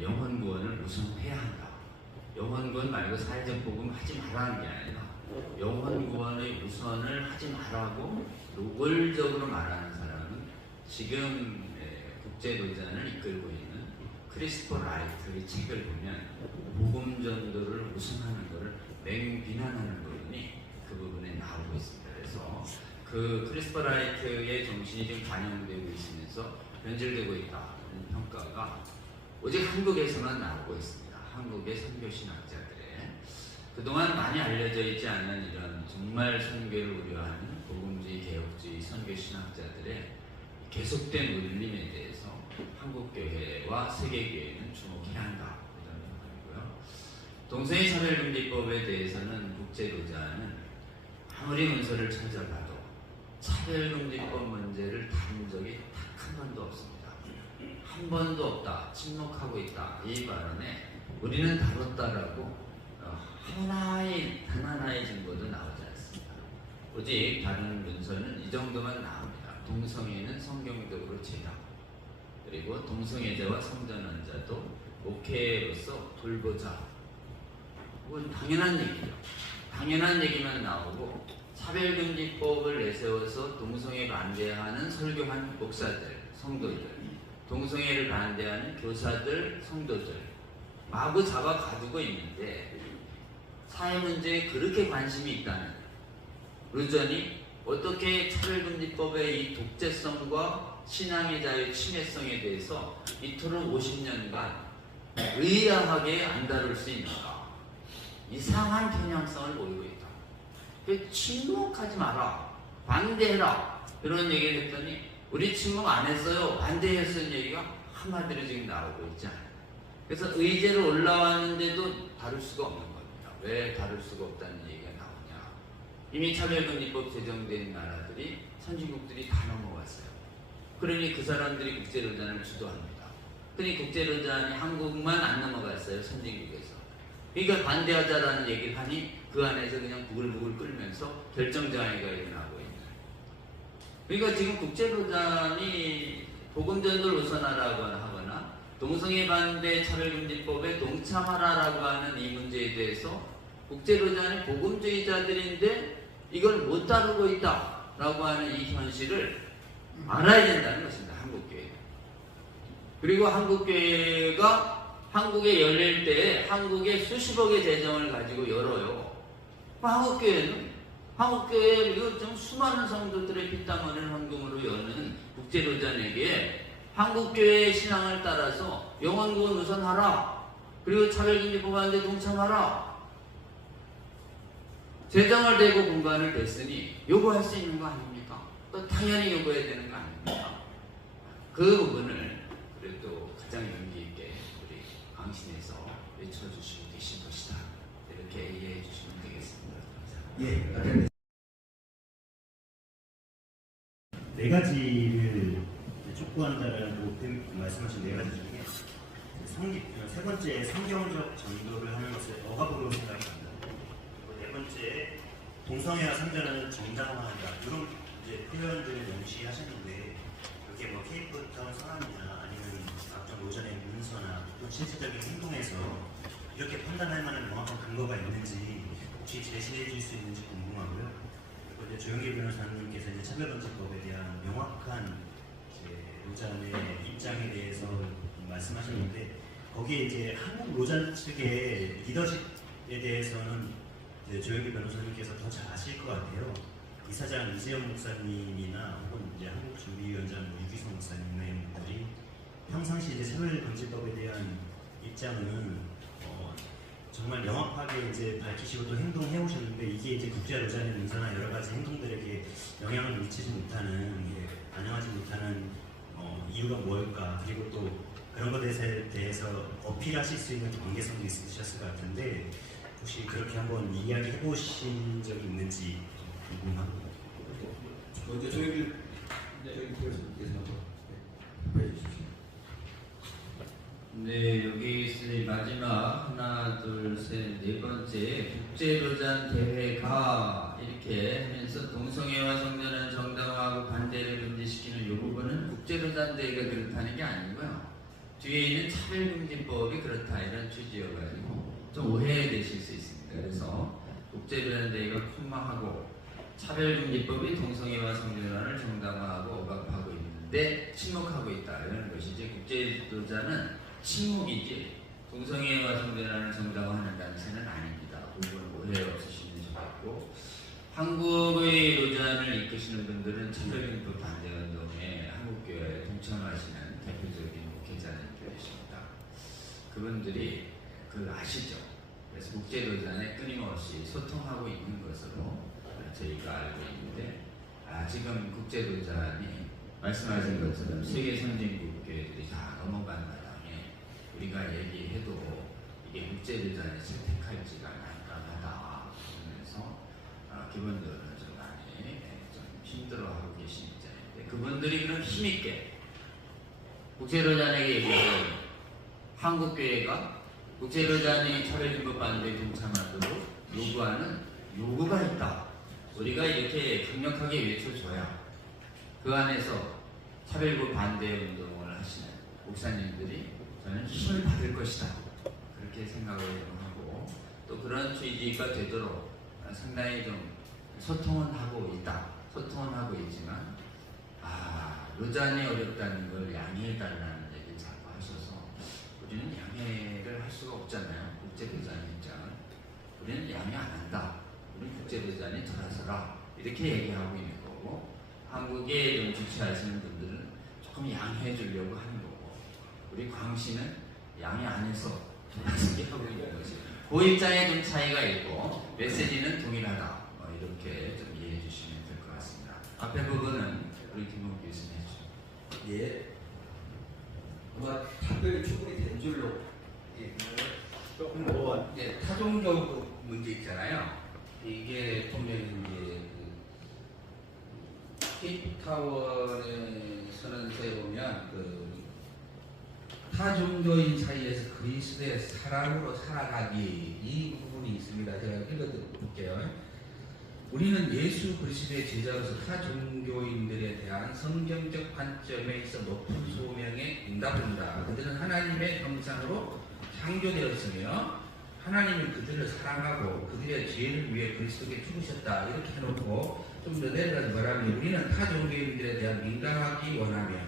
영혼 구원을 우선 해야 한다. 영혼 구원 말고 사회적 복음 하지 말라는 게 아니라 영혼 구원의 우선을 하지 말라고 노골적으로 말하는 사람은 지금 국제도전을 이끌고 있는 크리스토퍼 라이트의 책을 보면 복음 전도를 우선하는 것을 맹비난하는 부분이 그 부분에 나오고 있습니다. 그래서 그 크리스토퍼 라이트의 정신이 지금 반영되고 있으면서 변질되고 있다는 평가가 오직 한국에서만 나오고 있습니다. 한국의 선교신학자들의 그동안 많이 알려져 있지 않은 이런 정말 선교를 우려하는 복음주의, 개혁주의 선교신학자들의 계속된 울림에 대해서 한국교회와 세계교회는 주목해야 한다. 이런 생각이고요. 동성애 차별금지법에 대해서는 국제도자는 아무리 문서를 찾아봐도 차별금지법 문제를 다룬 적이 딱 한 번도 없습니다. 한 번도 없다. 침묵하고 있다. 이 발언에 우리는 다뤘다라고 단 하나의 증거도 나오지 않습니다. 오직 다른 문서는 이 정도만 나옵니다. 동성애는 성경적으로 죄다. 그리고 동성애자와 성전환자도 목회로서 돌보자. 그건 당연한 얘기죠. 당연한 얘기만 나오고 차별금지법을 내세워서 동성애 반대하는 설교한 목사들, 성도들, 동성애를 반대하는 교사들, 성도들 마구 잡아 가두고 있는데 사회 문제에 그렇게 관심이 있다는 루전이 어떻게 차별금지법의 이 독재성과 신앙의 자유 침해성에 대해서 이토록 50년간 의아하게 안 다룰 수 있는가? 이상한 편향성을 보이고 있다. 침묵하지 마라. 반대해라. 이런 얘기를 했더니 우리 침묵 안 했어요. 반대했어요. 얘기가 한마디로 지금 나오고 있지 않아요. 그래서 의제로 올라왔는데도 다룰 수가 없는 겁니다. 왜 다룰 수가 없다는 얘기가 나오냐. 이미 차별금지법 제정된 나라들이 선진국들이 다 넘어갔어요. 그러니 그 사람들이 국제로잔을 주도합니다. 그러니 국제로잔이 한국만 안 넘어갔어요. 선진국에서. 그러니까 반대하자라는 얘기를 하니 그 안에서 그냥 부글부글 끓면서 결정장애가 일어나고 있는. 그러니까 지금 국제로잔이 복음전도를 우선하라고 하거나 동성애 반대 차별금지법에 동참하라라고 하는 이 문제에 대해서 국제로잔이 복음주의자들인데 이걸 못 다루고 있다라고 하는 이 현실을 알아야 된다는 것입니다. 한국교회. 그리고 한국교회가 한국에 열릴 때 한국에 수십억의 재정을 가지고 열어요. 한국교회 이거 좀 수많은 성도들의 피땀 흘린 헌금으로 여는 국제로잔에게 한국교회의 신앙을 따라서 영혼구원 우선하라. 그리고 차별금지법 하는데 동참하라. 재정을 대고 공간을 댔으니 요구할 수 있는 거 아닙니까? 또 당연히 요구해야 되는 거 아닙니까? 그 부분을 그래도 가장 용기 있게 우리 강신에서 외쳐주시고 계신 것이다. 이렇게 이해해 주시면 되겠습니다. 감사합니다. 예. 네 가지를 촉구한다라고 말씀하신 네 가지 중에 세 번째 성경적 전도를 하는 것을 억압으로 생각합니다. 그리고 네 번째 동성애와 성전을 정당화한다. 이런 이제 표현들을 명시하셨는데 그게 뭐 케이프타운 선언이나 아니면 각종 로전의 문서나 또 실질적인 행동에서 이렇게 판단할 만한 명확한 근거가 있는지 혹시 제시해 줄 수 있는지 궁금하고요. 그리고 이제 조영기 변호사님께서 이제 차별금지법에 대한 명확한 로잔의 입장에 대해서 말씀하셨는데 거기에 이제 한국 로잔 측의 리더십에 대해서는 이제 조영기 변호사님께서 더 잘 아실 것 같아요. 이사장 이재영 목사님이나 혹은 이제 한국준비위원장 유기성 목사님 이런 분들이 평상시 이제 차별금지법에 대한 입장은 정말 명확하게 이제 밝히시고 또 행동해 오셨는데 이게 이제 국제 로잔의 문서나 여러 가지 행동들에게 영향을 미치지 못하는 반영하지 못하는 이유가 뭘까? 그리고 또 그런 것에 대해서 어필하실 수 있는 관계성도 있으셨을 것 같은데 혹시 그렇게 한번 이야기해 보신 적이 있는지 궁금합니다. 먼저 조영길 저희 교수님께서 한번 답해 주십시오. 네, 여기 있으니 마지막 하나, 둘, 셋, 네 번째 국제로잔 대회가 이렇게 하면서 동성애와 성전을 정당화하고 반대를 금지시키는 이 부분은 국제로잔 대회가 그렇다는 게 아니고요. 뒤에 있는 차별금지법이 그렇다 이런 취지여가지고 좀 오해되실 수 있습니다. 그래서 국제로잔 대회가 콤마하고 차별금지법이 동성애와 성전환을 정당화하고 억압하고 있는데 침묵하고 있다 이런 것이지 국제로잔은 침묵이지 동성애와 성전환을 정당화하는 단체는 아닙니다. 그건 오해 없으시면 좋겠고 한국의 로잔을 이끄시는 분들은 차별금지법 반대운동에 한국교회에 동참하시는 대표적인 목회자님들이십니다. 그분들이 아시죠? 그래서 국제로잔에 끊임없이 소통하고 있는 것으로 저희가 알고 있는데 지금 국제로잔이 말씀하신 것처럼 세계 선진국 교회들이 다 넘어간 마당에 우리가 얘기해도 이게 국제로잔이 채택할지가 난감하다 그러면서 기본적으로 좀 많이 좀 힘들어하고 계신 입장인데 그분들이 그럼 힘있게 국제로잔에게 얘기하고 한국교회가 국제로잔이 차별금지법 반대에 동참하도록 요구하는 요구가 있다. 우리가 이렇게 강력하게 외쳐줘야 그 안에서 차별금 반대 운동을 하시는 목사님들이 저는 힘을 받을 것이다. 그렇게 생각을 하고 또 그런 취지가 되도록 상당히 좀 소통은 하고 있다. 소통은 하고 있지만 로잔이 어렵다는 걸 양해해달라는 얘기를 자꾸 하셔서 우리는 양해를 할 수가 없잖아요. 국제로잔 입장은 우리는 양해 안 한다. 우리 국제로잔이 돌아서라 이렇게 얘기하고 있는 거고 한국에 좀 주최하시는 분들은 조금 양해해 주려고 하는 거고 우리 광시는 양해 안 해서 돌아서게 하고 있는 거지. 그 입장에 좀 차이가 있고 메시지는 동일하다. 이렇게 좀 이해해 주시면 될 것 같습니다. 앞에 부분은 우리 김홍 교수님 해주시죠. 예. 아마 답변이 충분히 된 줄로 조금 더 타종적 문제 있잖아요. 이게 보면 이제 케이프타운의 선언서에 보면 타종교인 사이에서 그리스도의 사랑으로 살아가기 이 부분이 있습니다. 제가 읽어드릴게요. 우리는 예수 그리스도의 제자로서 타종교인들에 대한 성경적 관점에 있어 높은 소명에 응답합니다. 그들은 하나님의 형상으로 창조되었으며 하나님은 그들을 사랑하고 그들의 죄를 위해 그리스도께 죽으셨다. 이렇게 해놓고 좀 더 내려가서 말하면 우리는 타종교인들에 대한 민감하기 원하며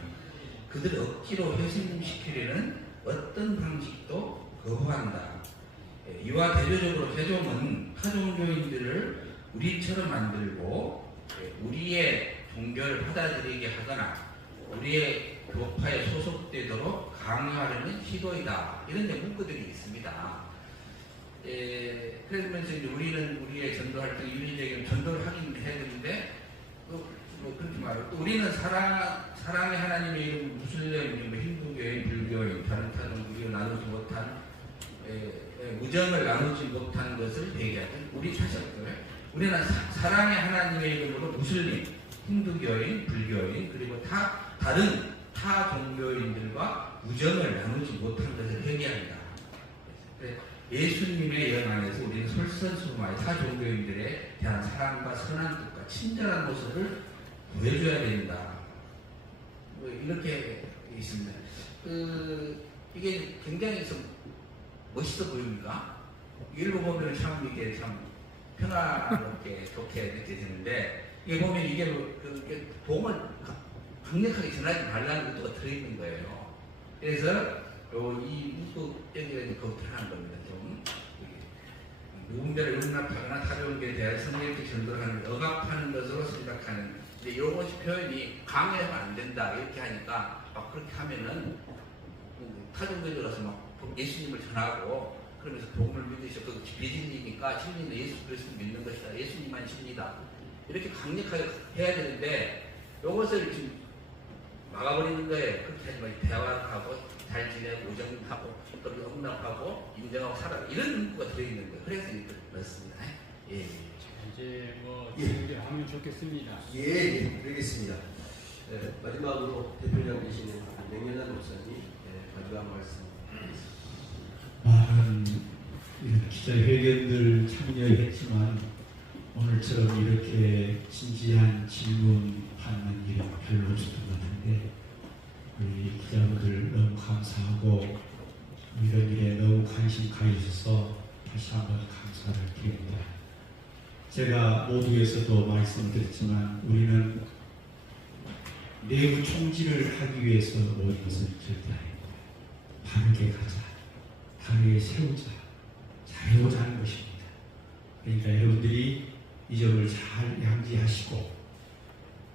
그들을 억지로 회심시키려는 어떤 방식도 거부한다. 이와 대조적으로 회종은 타종교인들을 우리처럼 만들고 우리의 종교를 받아들이게 하거나 우리의 교파에 소속되도록 강요하려는 시도이다. 이런 데 문구들이 있습니다. 그러면서 이제 우리는 우리의 전도 활동, 윤리적인 전도를 하긴 해야 되는데 그렇게 말하고 또 우리는 사랑의 하나님의 이름 무슬림, 힌두교인, 불교인, 다른 타종교인 나누지 못한 우정을 나누지 못한 것을 배기하는 우리 사실은 우리는 사랑의 하나님의 이름으로 무슬림, 힌두교인, 불교인 그리고 다른 타 종교인들과 우정을 나누지 못한 것을 회개합니다. 예수님의 영 안에서 우리는 솔선수범하여 타 종교인들에 대한 사랑과 선한 뜻과 친절한 모습을 보여줘야 된다. 이렇게 있습니다. 이게 굉장히 좀 멋있어 보입니까? 읽어보면 참 이게 참 평화롭게 좋게 느껴지는데 이게 보면 이게 복음을 강력하게 전하지 말라는 것도 들어있는 거예요. 그래서 이 문구 여기에 거부하는 겁니다. 좀 누군가를 용납하거나 타종교에 대한 성경적 전도를 하는 억압하는 것으로 생각하는. 근데 이것이 표현이 강요하면 안 된다 이렇게 하니까 막 그렇게 하면은 타종교들어서 막 예수님을 전하고 그러면서 복음을 믿으셔. 그 비진리니까 진리는 예수 그리스도 믿는 것이다. 예수님만 진리다. 이렇게 강력하게 해야 되는데 이것을 지금 막아버리는 거예요. 그렇게 하지 말고 대화하고 잘 지내고 우정하고 그리고 응답하고 인정하고 살아 이런 문구가 들어있는 거예요. 그래서 이렇게 그렇습니다. 예. 이제 뭐 질문을 하면 좋겠습니다. 예, 그러겠습니다. 마지막으로 대표님 계시는 명연한 목사님 마지막 말씀. 많은 이런 기자회견들 참여했지만 오늘처럼 이렇게 진지한 질문 받는 일이 별로 없었던 것 같은데 우리 기자분들 너무 감사하고 이런 일에 너무 관심 가져주셔서 다시 한번 감사를 드립니다. 제가 모두에서도 말씀드렸지만 우리는 내부 총질을 하기 위해서 모든 것을 절대 아닙니다. 바르게 가자, 바르게 세우자, 잘해보자 하는 것입니다. 그러니까 여러분들이 이 점을 잘 양지하시고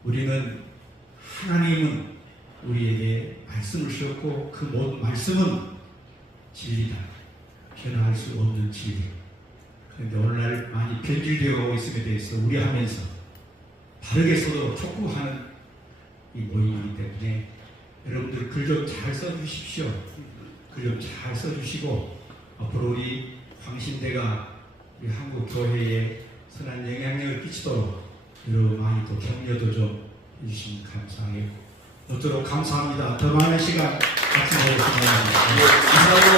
우리는 하나님은 우리에게 말씀을 주셨고 그 모든 말씀은 진리다. 변화할 수 없는 진리. 그런데 오늘날 많이 변질되어 가고 있음에 대해서 우려하면서 바르게 서로 촉구하는 이 모임이기 때문에 여러분들 글 좀 잘 써주십시오. 글 좀 잘 써주시고 앞으로 우리 광신대가 우리 한국 교회에 선한 영향력을 끼치도록 여러분 많이 또 격려도 좀 해주시면 감사하겠고 감사합니다. 더 많은 시간 같이 보내겠습니다.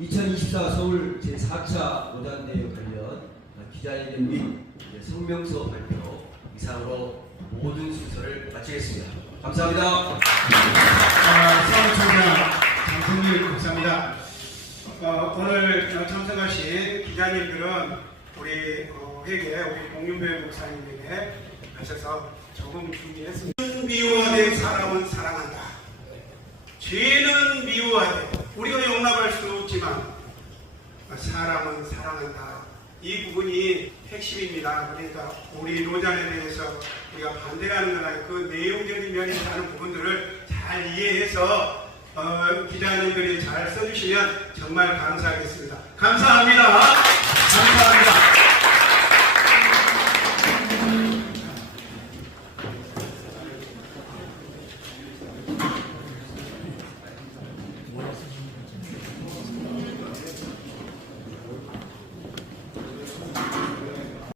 2024 서울 제4차 오단대회 관련 기자회견 및 성명서 발표 이상으로 모든 순서를 마치겠습니다. 감사합니다. 수원청장 장성일 목사입니다. 오늘 참석하신 기자님들은 우리 회계 우리 공윤배 목사님에게 하셔서 조금 준비했습니다. 미워된 사람은 사랑한다. 죄는 미워하되 우리가 용납할 수는 없지만 사람은 사랑한다. 이 부분이 핵심입니다. 그러니까 우리 노잔에 대해서 우리가 반대하는 건 아니고 그 내용적인 면에 있는 부분들을 잘 이해해서 기자님들이 잘 써주시면 정말 감사하겠습니다. 감사합니다. 감사합니다.